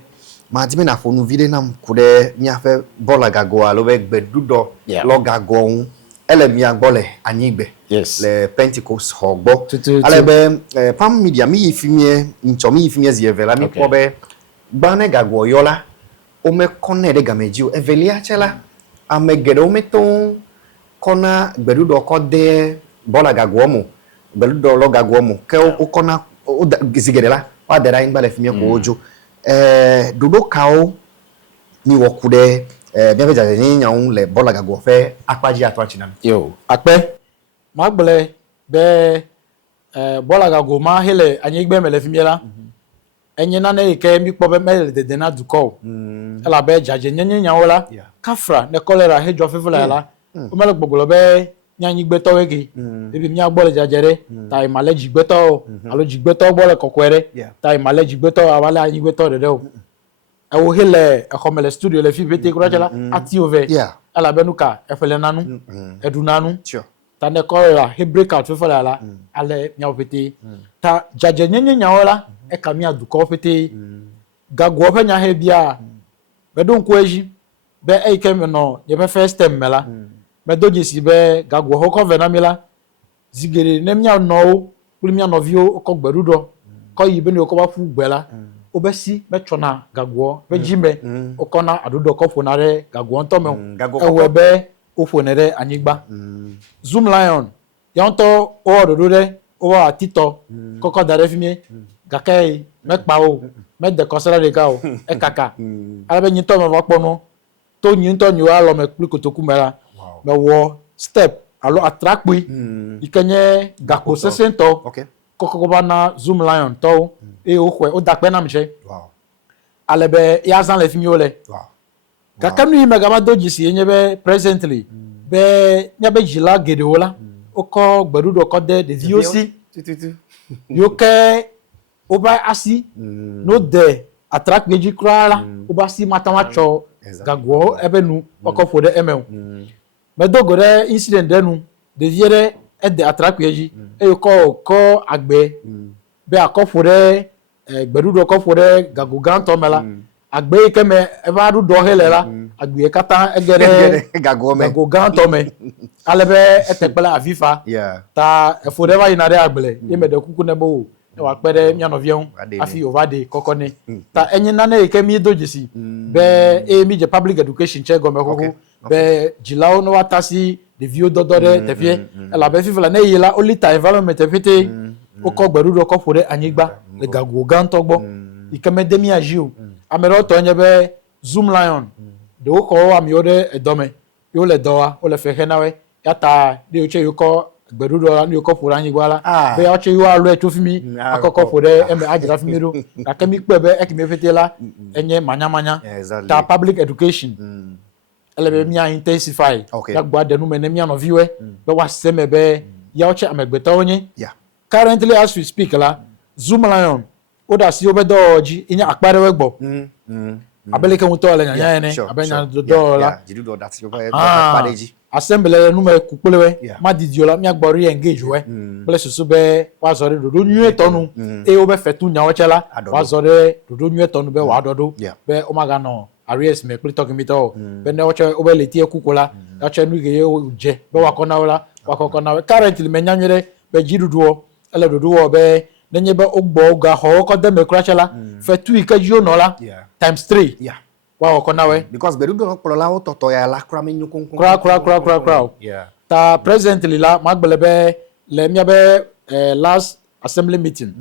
ma ti me na fonu vide na mkude mi afe bola gago alo be gbedudo lo gago ele mi agbole anyigbe le Pentecost hogbo alebe pam media mi ifimie nchomi ifimie zievela mi pobe gbane gagwo yola o me kone de gameji evelia chela amegede o meton kona gbedudo ko de bola gagwo mu gbedudo lo gagwo mu ke o kona o gizigede la wa dera ingba le fimie ko ojo dodo kao ni wokude bien veja ni nyaun le bola gago fe apaji atwachi na yo ape magbele be bola gago ma hele anyigbe mele fimiela enye na ike mi kpo be mele de na duko ela be jaje nyenye nyawola kafra ne cholera he jo fefula la o mele gbogbolo be nyanyigbe to wege ebi mi agbole jajere ta imaleji gbeto aloji gbeto gbole kokwere ta imaleji gbeto awale anyigbe to de o ewo hele ekomele studio le fi bete kurachala ati ove ala benuka efele nanu edunanu ta ne cholera he break out fefala la ale nya opete ta jaje nyenye nyawola e kamia duko fete gagwo fe nya he bia bedon kweji be e kem no ye be first time mela be doji si be gagwo ho ko venamila zigere ne mia no pulmia no vio ko gberudo ko yibe ni ko ba fu gbela obesi metona gagwo be jime okona adodo ko fonare gagwo ntome ewebe ofonere anyigba zoom lion yanto o dodo de o wa Tsito koko dare fimie gakai mepa o me de kosara de ga o e kaka arabe yin to me wa pono to yin to nyu alo me pli kotoku mera me wo step alo atrakpi ikenye gako sesento koko bana zoom lion to e o kwe o dakpe na mche alebe ya zan le fimi ole gaka nu ime gaba doji si enyebe presently be nyabe jila gede ola oko gberudo ko de VOC yoke oba asi no de attract meji krala oba si matamacho gagwo ebenu oko fode emel me dogore incident denu de yere e de attract meji e ko agbe be akofode gberudo ko fode gago ganto mela agbe keme eba du do helela agbe kata egere gago ganto me alebe etekpela afifa ta efode ba inare agbele yemede kuku nebo e wa pere mi anovion afi ovade kokone ta enye nane ikemi dojisi be mi je public education che go me koko be jilao no watasi de vio dodore tefie ela be fifa na yela olita environment tefite oko gberudo ko fode anyigba le gago ganto gbo ikeme demi ajiu amero to nyebe zoom lion de oko amiode edome yo le doa o le fehenawe yata de oche yoko gberudo ni oko fode anyigba la be oche yo alo etofimi akoko fode eme ajira fimiro akemi pebe ekime fetela enye manya ta public education elebe mi intensify ya gba de nu menemi no viwe be waseme be ya oche amegbeta onye currently as we speak la zoom lion oda si obedo oji inya akpare wegbo abeleke muto le nyanya ene abenya do la jidudo that you akpare ji assembly nu me kukulewe ma didiola mi agbori engage we ble susu be wazore dodo nyu etonu e obe fetu nya ochela wazore dodo nyu etonu be wa dodo be o maga no aries me kuli talking mito be ne oche obe letie kukula oche nu ge je be wakona wala wakona currently me nyanyere be jidudo ele dodo be nenye be ogbo ga ho ko de me krachela fetu ikejo no la times 3 wa wakona we because berudo okpolola ototo ya la kra menyu konkon kra ta presently la magbelebe le mi be last assembly meeting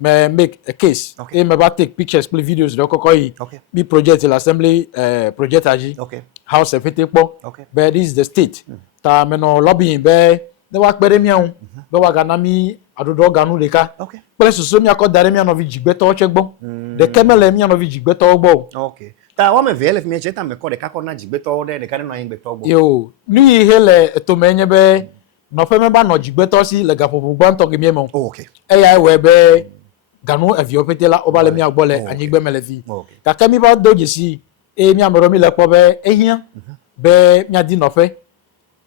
me make a case e me ba take pictures play videos do kokoyi bi project l'assembly project aji house efete po but this is the state ta me no lobbying be de wa pere mi an be wa ga na mi adodo ganu leka pele so mi akodare mi an of jigbeto ochegbo de kemele mi an of jigbeto ogbo ta wa me vele mi cheta me ko de ka ko na jigbeto de ka no yin gbeto ogbo yo ni hele to menye be no fe me ba no jigbeto si le gapopo gbanto ge mi mo okay eya we be ganu eviopetela obale mi agbole anyigbe melefi ka kemi ba doje si mi amero mi le po be ehia be mi adi no fe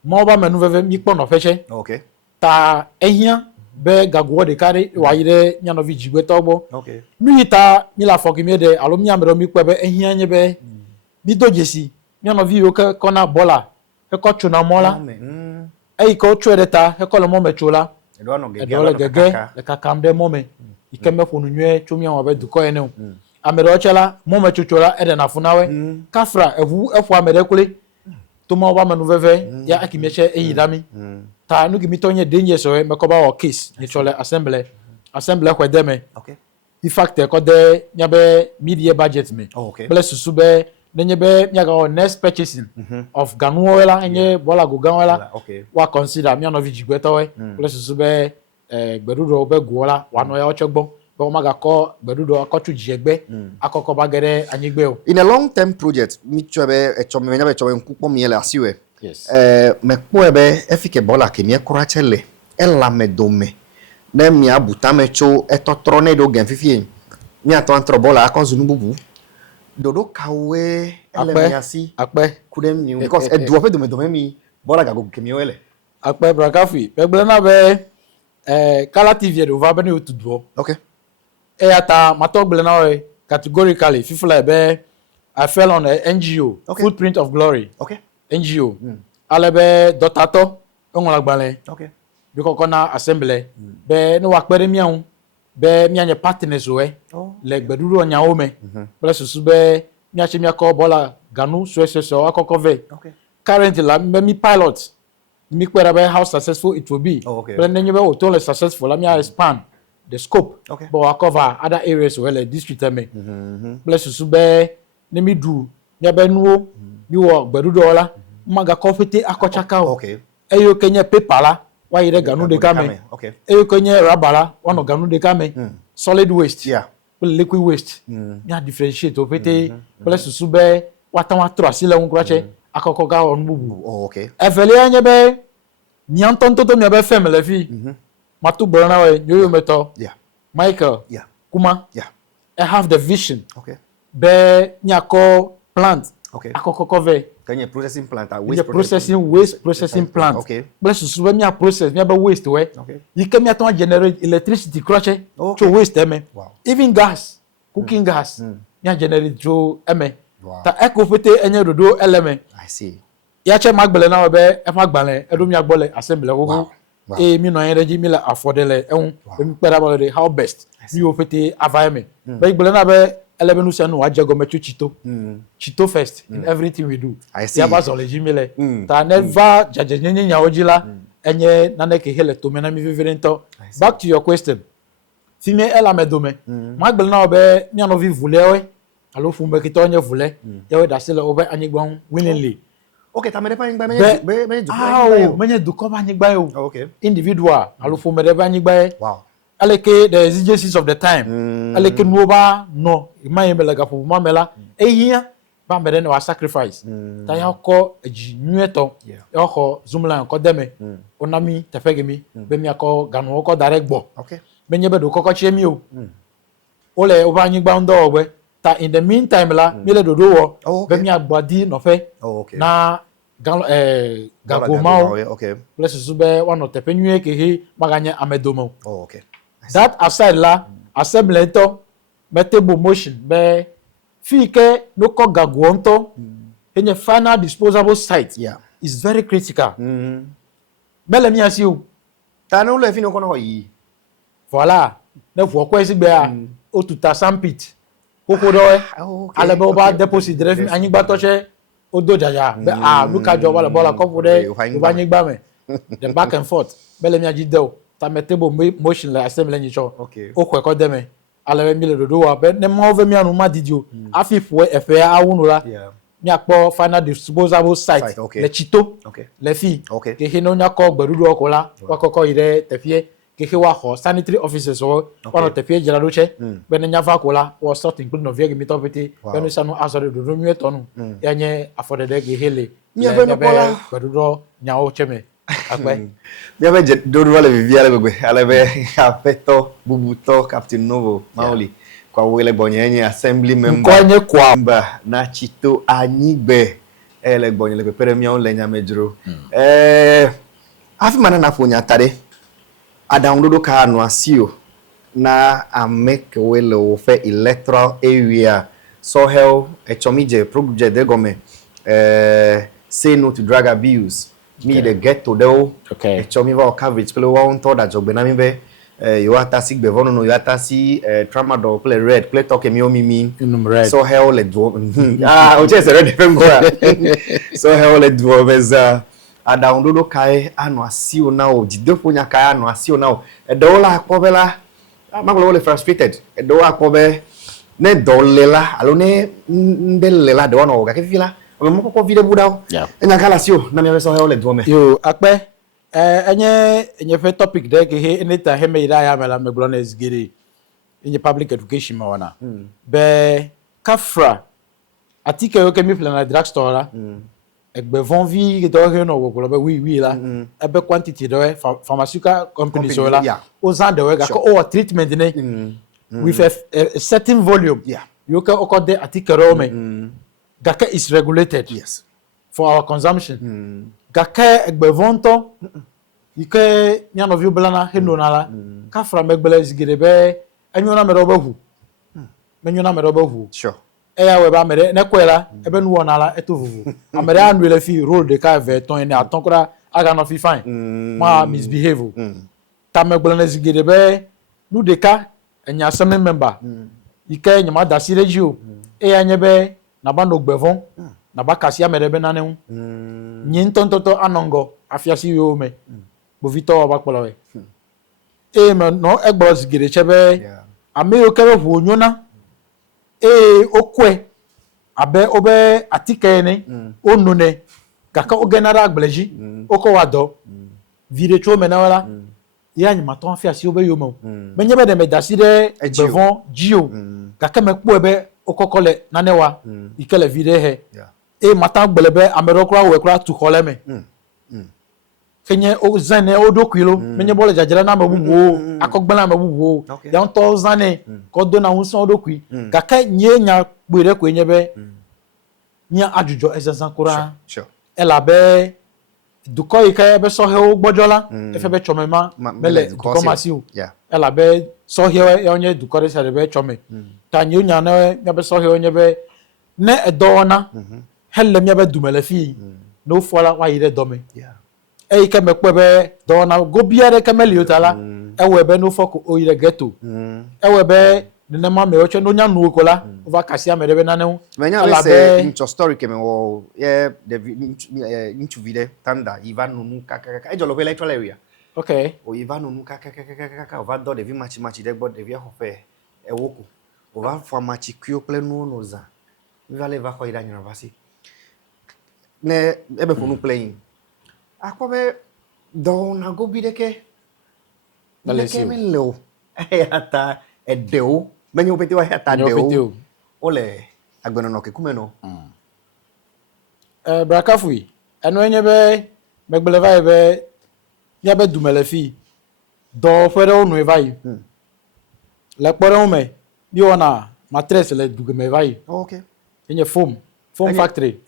mo ba menu veve mi po no fe che okay ta ehia be gago de kare wa yire nya no vi jigbeto gbo okay mi ta mi la foki mi de alo mi amero mi pe be ehia nye be mi doje si nya no vi yo ka kona bola e ko chuna mola e ko chwede ta e ko lo mo me chula edole gege le kakam de mome ikeme fonu nwe chumia wa be duko ene amere ochela mome chuchola ede na funawe kafra efu amere kule to mo ba manu veve ya akimieche eyidami ta nu gimi tonye denje so me ko ba o case ni chole assembly ko deme okay in fact ko de nyabe media budget me okay bless sube nenye be nyaga o next purchasing of ganuola enye bola go ganuola okay wa consider mi anovi jigbeto we bless sube gbedudo be guola wa no ya ochegbo be o maga ko gbedudo akotu jegbe akoko bagere anyigbe o in a long term project mi chobe echome nya be chobe nkupo mi ele asiwe yes me kpo ebe efike bola ke mi ekora chele ela me dome na mi abuta me cho etotro ne do gen fifie mi ato antro bola akonzu nububu dodo kawe ele mi asi akpe kudem ni because e duope dome mi bola gago ke mi ele akpe brakafi begble na be kala tv do va be ni otuduo okay ata matogbele na we categorically fifla be I fell on a NGO footprint of glory okay NGO alebe dotato onwala gbale okay biko kona assembly be no wakpere mian be mianye partners we le gbeduru onya ome plus su be miache miako bola ganu so akoko ve okay currently la mi pilot mi kwera be how successful it will be but then you be o successful la mi expand the scope but we cover other areas well district me plus su be ne mi du nya be nuo mi wo gbeduru ola maga kofete akochaka okay eyo kenye paper la wa yire ganu de kame eyo kenye rabala one ganu de kame solid waste liquid waste ya differentiate o pete plus su be watan wa tro asile won kurache akoko ga on bubu okay efele anye be nyantonto to mi be family fi matu borana we yoyo meto Michael kuma I have the vision be nyako plant akoko cover kanye processing plant waste processing plant bless su be mi process mi be waste we you can me to generate electricity crutch to waste eme even gas cooking gas mi generate to eme ta eco fete enye dodo element I see ya che magbele na be e magbale edo mi agbole assembly gogo mi no energy mi la affordele ehun mi pera bole how best mi o fete avame be gbele na be elebenu se no ajego mechu Tsito first in everything we do ya bazole jimele ta never jajenyenye nya ojila enye naneke hele to mena mi vivirento back to your question fime ela medome magbele na be mi ano vi vulewe alo fumbe kitonye vule yawe dasile obe anyigbon willingly okay ta mere pa nyigba menye duko ba nyigba yo okay individual alo fumbe de ba nyigba wow aleke the exigencies of the time aleke nuoba no imayemela gapo mamela ehia ba mere no sacrifice ta ya ko eji nueto ya ko zumla ko deme onami tefegemi be mi akọ ganu ko direct gbo okay menye be do kokọ chemi o ole oba nyigba ndo ogbe ta in the meantime la mi le dodo wo be mi agbadi no fe na gagomao okay bless su be one tepenue ke he maganya amedomo okay that aside la assembly to metable motion be fike no ko gaguonto enye final disposable site is very critical mele mi asi o ta no le fi no kono yi voilà ne fo ko esi gbe a o tuta sampit koko do ale be oba deposit drive anyigba to se odo jaja be look at your bola ko de oba anyigba me the back and forth mele mi aji do ta metable motion la assembly ni cho o ko ko deme ale mi le dodo wa be ne mo ve mi anu ma didio afifu efe awunu la mi akpo final disposable site le Tsito le fi ke he no nya ko gberudu okola wa kokko ire tefie ke he wa ho sanitary officers o wa no tefie jira do che be ne nya va kola o sort include no vie mi to pete be no sanu azore do mi etonu ya nye afode de ke hele mi ave no kola gberudu nya o cheme akwe Mi ave dodo le vivia le gbegbe ale be afeto bubuto Capt Noble Kwawu le gbonyenye assembly member nkonye kwa mba na Tsito anyigbe ele gbonye le pepere mi on le nyamedro afi mana na fonya tare adownload ka no asio na ameke wele ofe electoral area so hell echomije project de gome say no to drug abuse me the get to do echomi va coverage pele wa on to da jogbe na mi be you atasi gbe vono no you atasi tramadol play red play talk mi o mi so hell le do o che se red fem go so hell le do beza adownload kai anu asio na o jidefo nya kai anu asio na o edola akobela magolo le frustrated edo akobe ne dolela alo ne ndelela de wono ga ke fila o mo ko vide budao enya kala sio na mi so hell le do me yo akpe enye fe topic de ke he anytime he me ida ya mela me blones giri in public education ma wana be kafra atike yo ke mi plan drug store la egbe von vi do he no wo be we la ebe quantity de pharmaceutical company so la o zan de we ga ko treatment ne with a certain volume you can okode atike ro me gaka is regulated for our consumption gaka egbe vonto ike nyano vi blana heno nala kafra megbele zigire be enyona mere obahu menyona mere obahu sure eya we ba mere ne kwela ebe nu wonala etovuvu amere anu ele fi role de ka ve ton ni atonkura aga no fi fine ma misbehave ta megbele na zigire be nu de ka enya assembly member ike nyama dasi regio eya nyebe na bando gbevon na bakasi amere be nanu nyin tontoto anongo afiasi yo me bovito abakpolawe me no egbo zigire chebe ame okere hu onyona okwe abe obe atike ni onune kaka ogenara agbeleji oko wado vire cho menawala ya nyima ton afiasi obe yo mo menye be de medasire bevon jio kaka mekpo ebe okokole nanewa ikele vire he matan gbelebe amerokra we kra tu holeme kenye o zane o dokilo menye bole jajira na mabuwo akogbana mabuwo ya onto zane ko do na hunso o dokwi kaka nye nya gbere ko nyebe nya ajujo ezensan kura elabe duko ike ebe so he o gbojola efebe chomema mele duko masiu elabe so he onye duko re serebe chome tanyo nya na ebe so he onye be ne edona helle mi ebe dumele fi no fola wa ire dome ke me kwebe dona go biare kameli otala ewe be no foko oyire ghetto ewe be ne ma me oche no nya nu kola over kasia me be nanu menya le se into story ke me wo ye de into video tanda ivan nu kaka e jolo electoral area okay o ivan nu kaka over do de vi match de god de vi hofe e woko over for match kio plenu no za vi va levar ko ira nyina vasi ne ebe fonu playing akobe do na go bideke baleke melo ata edeo menyo peti wa ata deo ole agbeno no ke kumeno Kafui eno enye be megbele vai be ya be dumele fi do fere onu e vai le pore o me bi ona matres le dugeme vai okay enye foam factory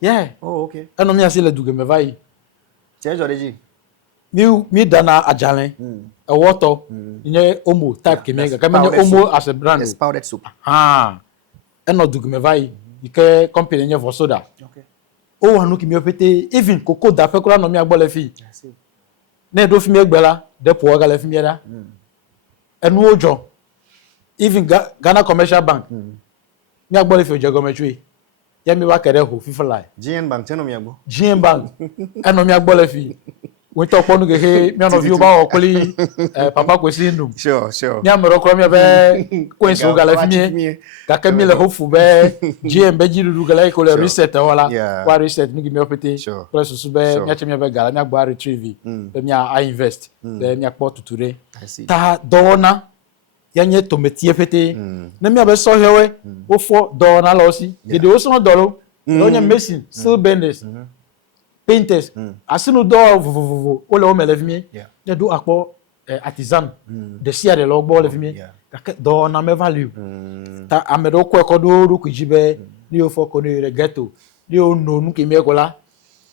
yeah okay eno mi asile dugeme vai Chejoreji. Mi dana ajalen. A water. Inye omo type kemega. Kamenye omo as a brand. It's powdered soup. Eno dugme vai. Ike company nye vosoda. Okay. O hanu kimi opete even koko da fe kura no mi agbole fi. Ne do fi mi egbela depo aga le fi mi da. Enu ojo. Even Ghana Commercial Bank. Mi agbole fi ojo gometri. Ya mi wa kere ho fifa lai GN Bank teno mi agbo GN Bank eno mi agbo le fi we to ponu ge he mi ono vi ba okoli papa kwesi ndum sure mi amero kro mi be kwenso ga le fi mi ka ke mi le hofu be GN be jiru ga le ko le reset wala kwa reset mi gi mi opete press su be mi ache mi be ga mi agbo retrieve be mi a invest be mi akpo tuture ta dona yanye tometie fete na mi abeso hewe ofo do na losi de o so dolo onye machine still benders painters asinu do vovovo o le o melevimi ne do akpo artisan de sia de logbo levimi ka do na me value ta amedo ko ekodo ru kujibe ni o foko ni re ghetto ni o no nu kimi ekola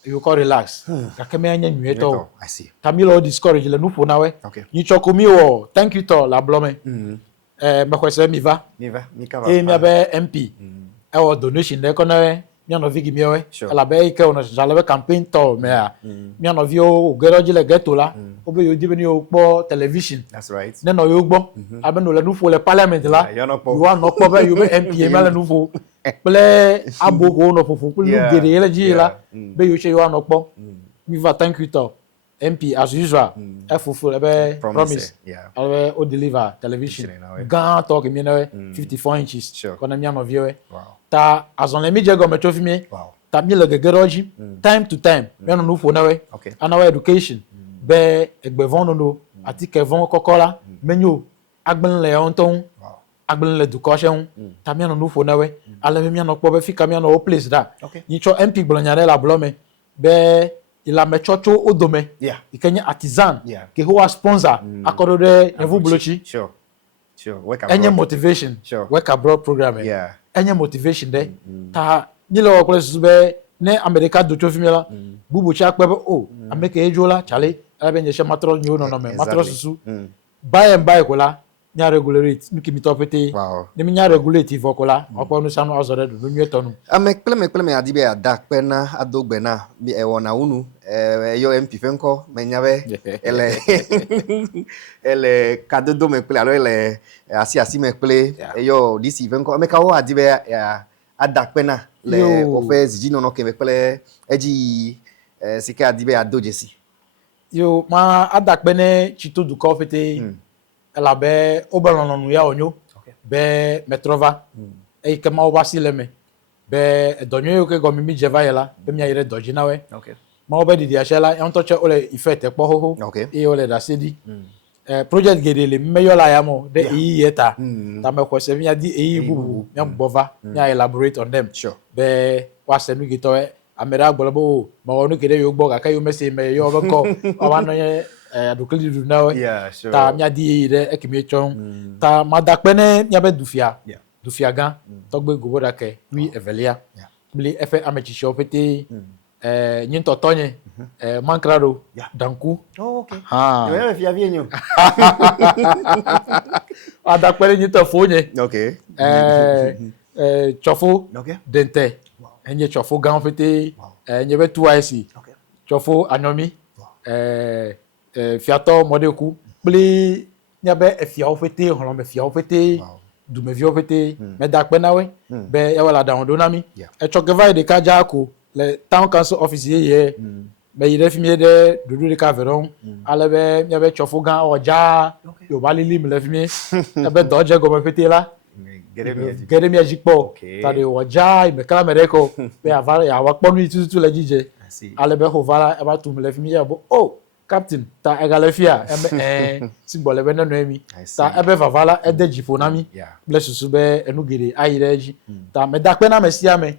you call relax ka keme anya nweto I see. tamilo discourage le nu fo na we ni chokomi wo thank you to la blome me kwese mi va mi ka e mi abe MP e wo donation de kono we mi no vigi mi we la be ke ono jale be campaign to me a mi no vi o geroji le ghetto la o be yo dibe ni o po television that's right ne no yo gbo abe no le nu fo le parliament la you are no po be you be MP e me le nu fo ple abogo no fofo ple lu gere ele ji la be yo che you are no po mi va thank you to MP as usual fofo le be promise ale o deliver television gan talk mi na 54 inches kono mi no vi we ta azon le mi je go me chofi mi ta mi le gegeroji time to time me no nu fo na we ana we education be egbevon no ati kevon kokola menyo agben le onton agben le education ta mi no nu fo na we ale mi no kpo be fika mi no o place da ni cho MP glonyare la blome be ila me chocho odome ikenya artisan ke ho sponsor akodo de evu blochi sure any motivation work abroad program any motivation de ta nyile wo kwese be ne America do chofimela bubu cha kpe o America ejola chale abe nye she matro nyo no me matro susu buy and buy kola nya regulate miki mitopete ne mi nya regulate vokola opo no sanu azore do nyo tonu amekple me adibe adakpe na adogbe na bi ewona unu yo MP fenko menyabe ele kadodo mekple alo ele asi mekple yo disi fenko ameka wo adibe adakpe na le ofe ziji no ke mekple eji sike adibe adojesi yo ma adakpe ne Tsito du kofete ela be obalon nu ya onyo be metrova e ke ma obasi leme be donyo yo ke gomi mi jeva yela be mi ayire doji na we ma obe di ashela e ntoche ole ifete kpo hoho e ole da sedi project gedele meyola ya mo de e yeta ta me kwese mi adi e bubu mi bova mi elaborate on them be wase nu gito amera gbolobo ma wonu kede yo gbo ka yo message me yo be ko wa no ye adukeli du na we ta mi adi de ekimi chon ta madakpe ne mi abe dufia gan togbe goboda ke wi evelia bli efe amechicho pete nyin totonye mankrado danku ha yo fia vienyo adakpe nyin tofonye chofo dente enye chofo gan pete enye be tuaisi chofo anomi fiato modeku bli nyabe efia ofete holo me fia ofete du me vio ofete me dakpe na we be ya wala da ondo nami e chokeva de kaja ko le town council office ye be yire fimi de dudu de caveron ale be nyabe chofo gan oja yo balili me le fimi e be doje go me fete la gere mi ajikpo ta de oja me kala mereko be avara ya wa ponu itutu le jije ale be hovala e ba tu me le fimi ya bo captain ta egalefia simbole be no emi ta ebe vavala ede jifonami blessusu be enugere ayireji ta me dakpe na mesia me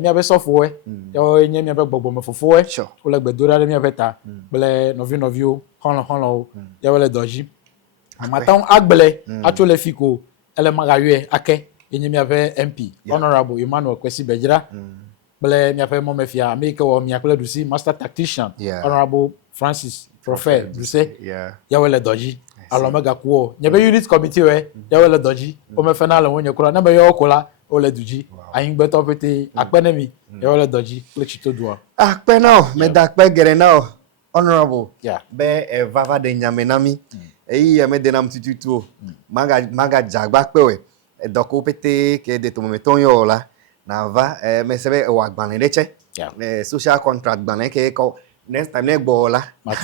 mi abe sofo we yo enye mi abe gbogbo me fofo we o le gbedora mi abe ta ble novio honlo ya wele doji amatan agbele atole fiko ele magawe ake enye mi abe MP honorable Emmanuel Kwesi Bejira ble mi abe mo mefia make wo mi akole dusi master tactician honorable Francis Prophet Duse ya wele doji alomega kuo nyebe unit committee we ya wele doji o me final wonye kura na be yo kola o le duji ayin gbe to pete akpenemi ya wele doji le Tsito dua akpe now me dakpe gere now honorable be vava de nyamenami eyi me de nam tututu maga jagba pe we doko pete ke de to me ton yo la na va me sebe wa gbanle deche social contract gbanle ke ko next time ne gbola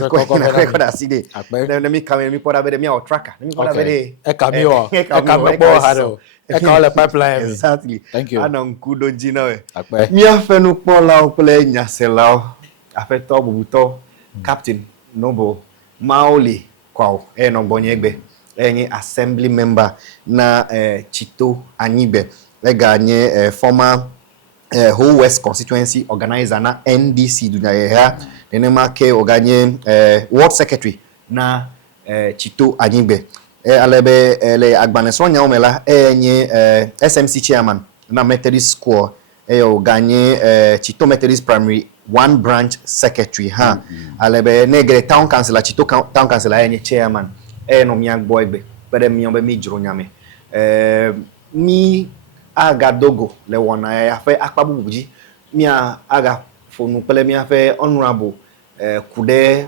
ko na ko da side na mi come mi poda be mi o tracker mi poda be e cameo e cameo bo haro e ka ole pipeline exactly thank you ana nkudo jina we mi afenu pola o pele nyasela afeto bubuto Captain Noble Kwawu no gbonyegbe enyi assembly member na Tsito anyibe lega nye former whole West constituency organizer na NDC Dunenyo nenema ke oganye ward secretary na Tsito anyigbe alebe le agbaneso nya omela enye SMC chairman na Methodist school oganye Tsito Methodist primary 1 branch secretary alebe negre town councilor Tsito town councilor enye chairman no mi agbo egbe pere mi obe mi juro nyame mi aga dogo le wona ya fe akpabubuji mi aga fonu pele mi afe honorable kude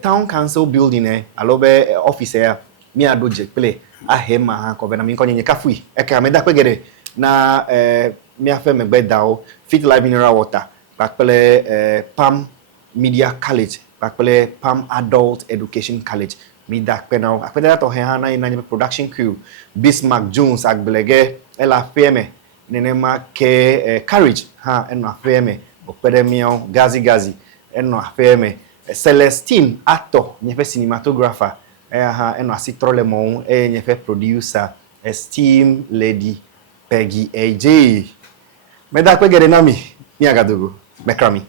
town council building alobe office ya mi adoje pele ahema ha ko na mi konye Kafui Ekeha me da pegere na mi afe megbe dao fit life mineral water bakpele Palm Media College bakpele Palm Adult Education College mi da pe now apeda to he ha na production crew Bismarck Jones agbelege ela feme nenema ke courage ha eno afeme opere miao gazi eno afeme Celestine actor nyefe cinematographer ha eno asitrole mo nyefe producer esteem lady Peggy AJ meda kwegere nami ni agadogo mekrami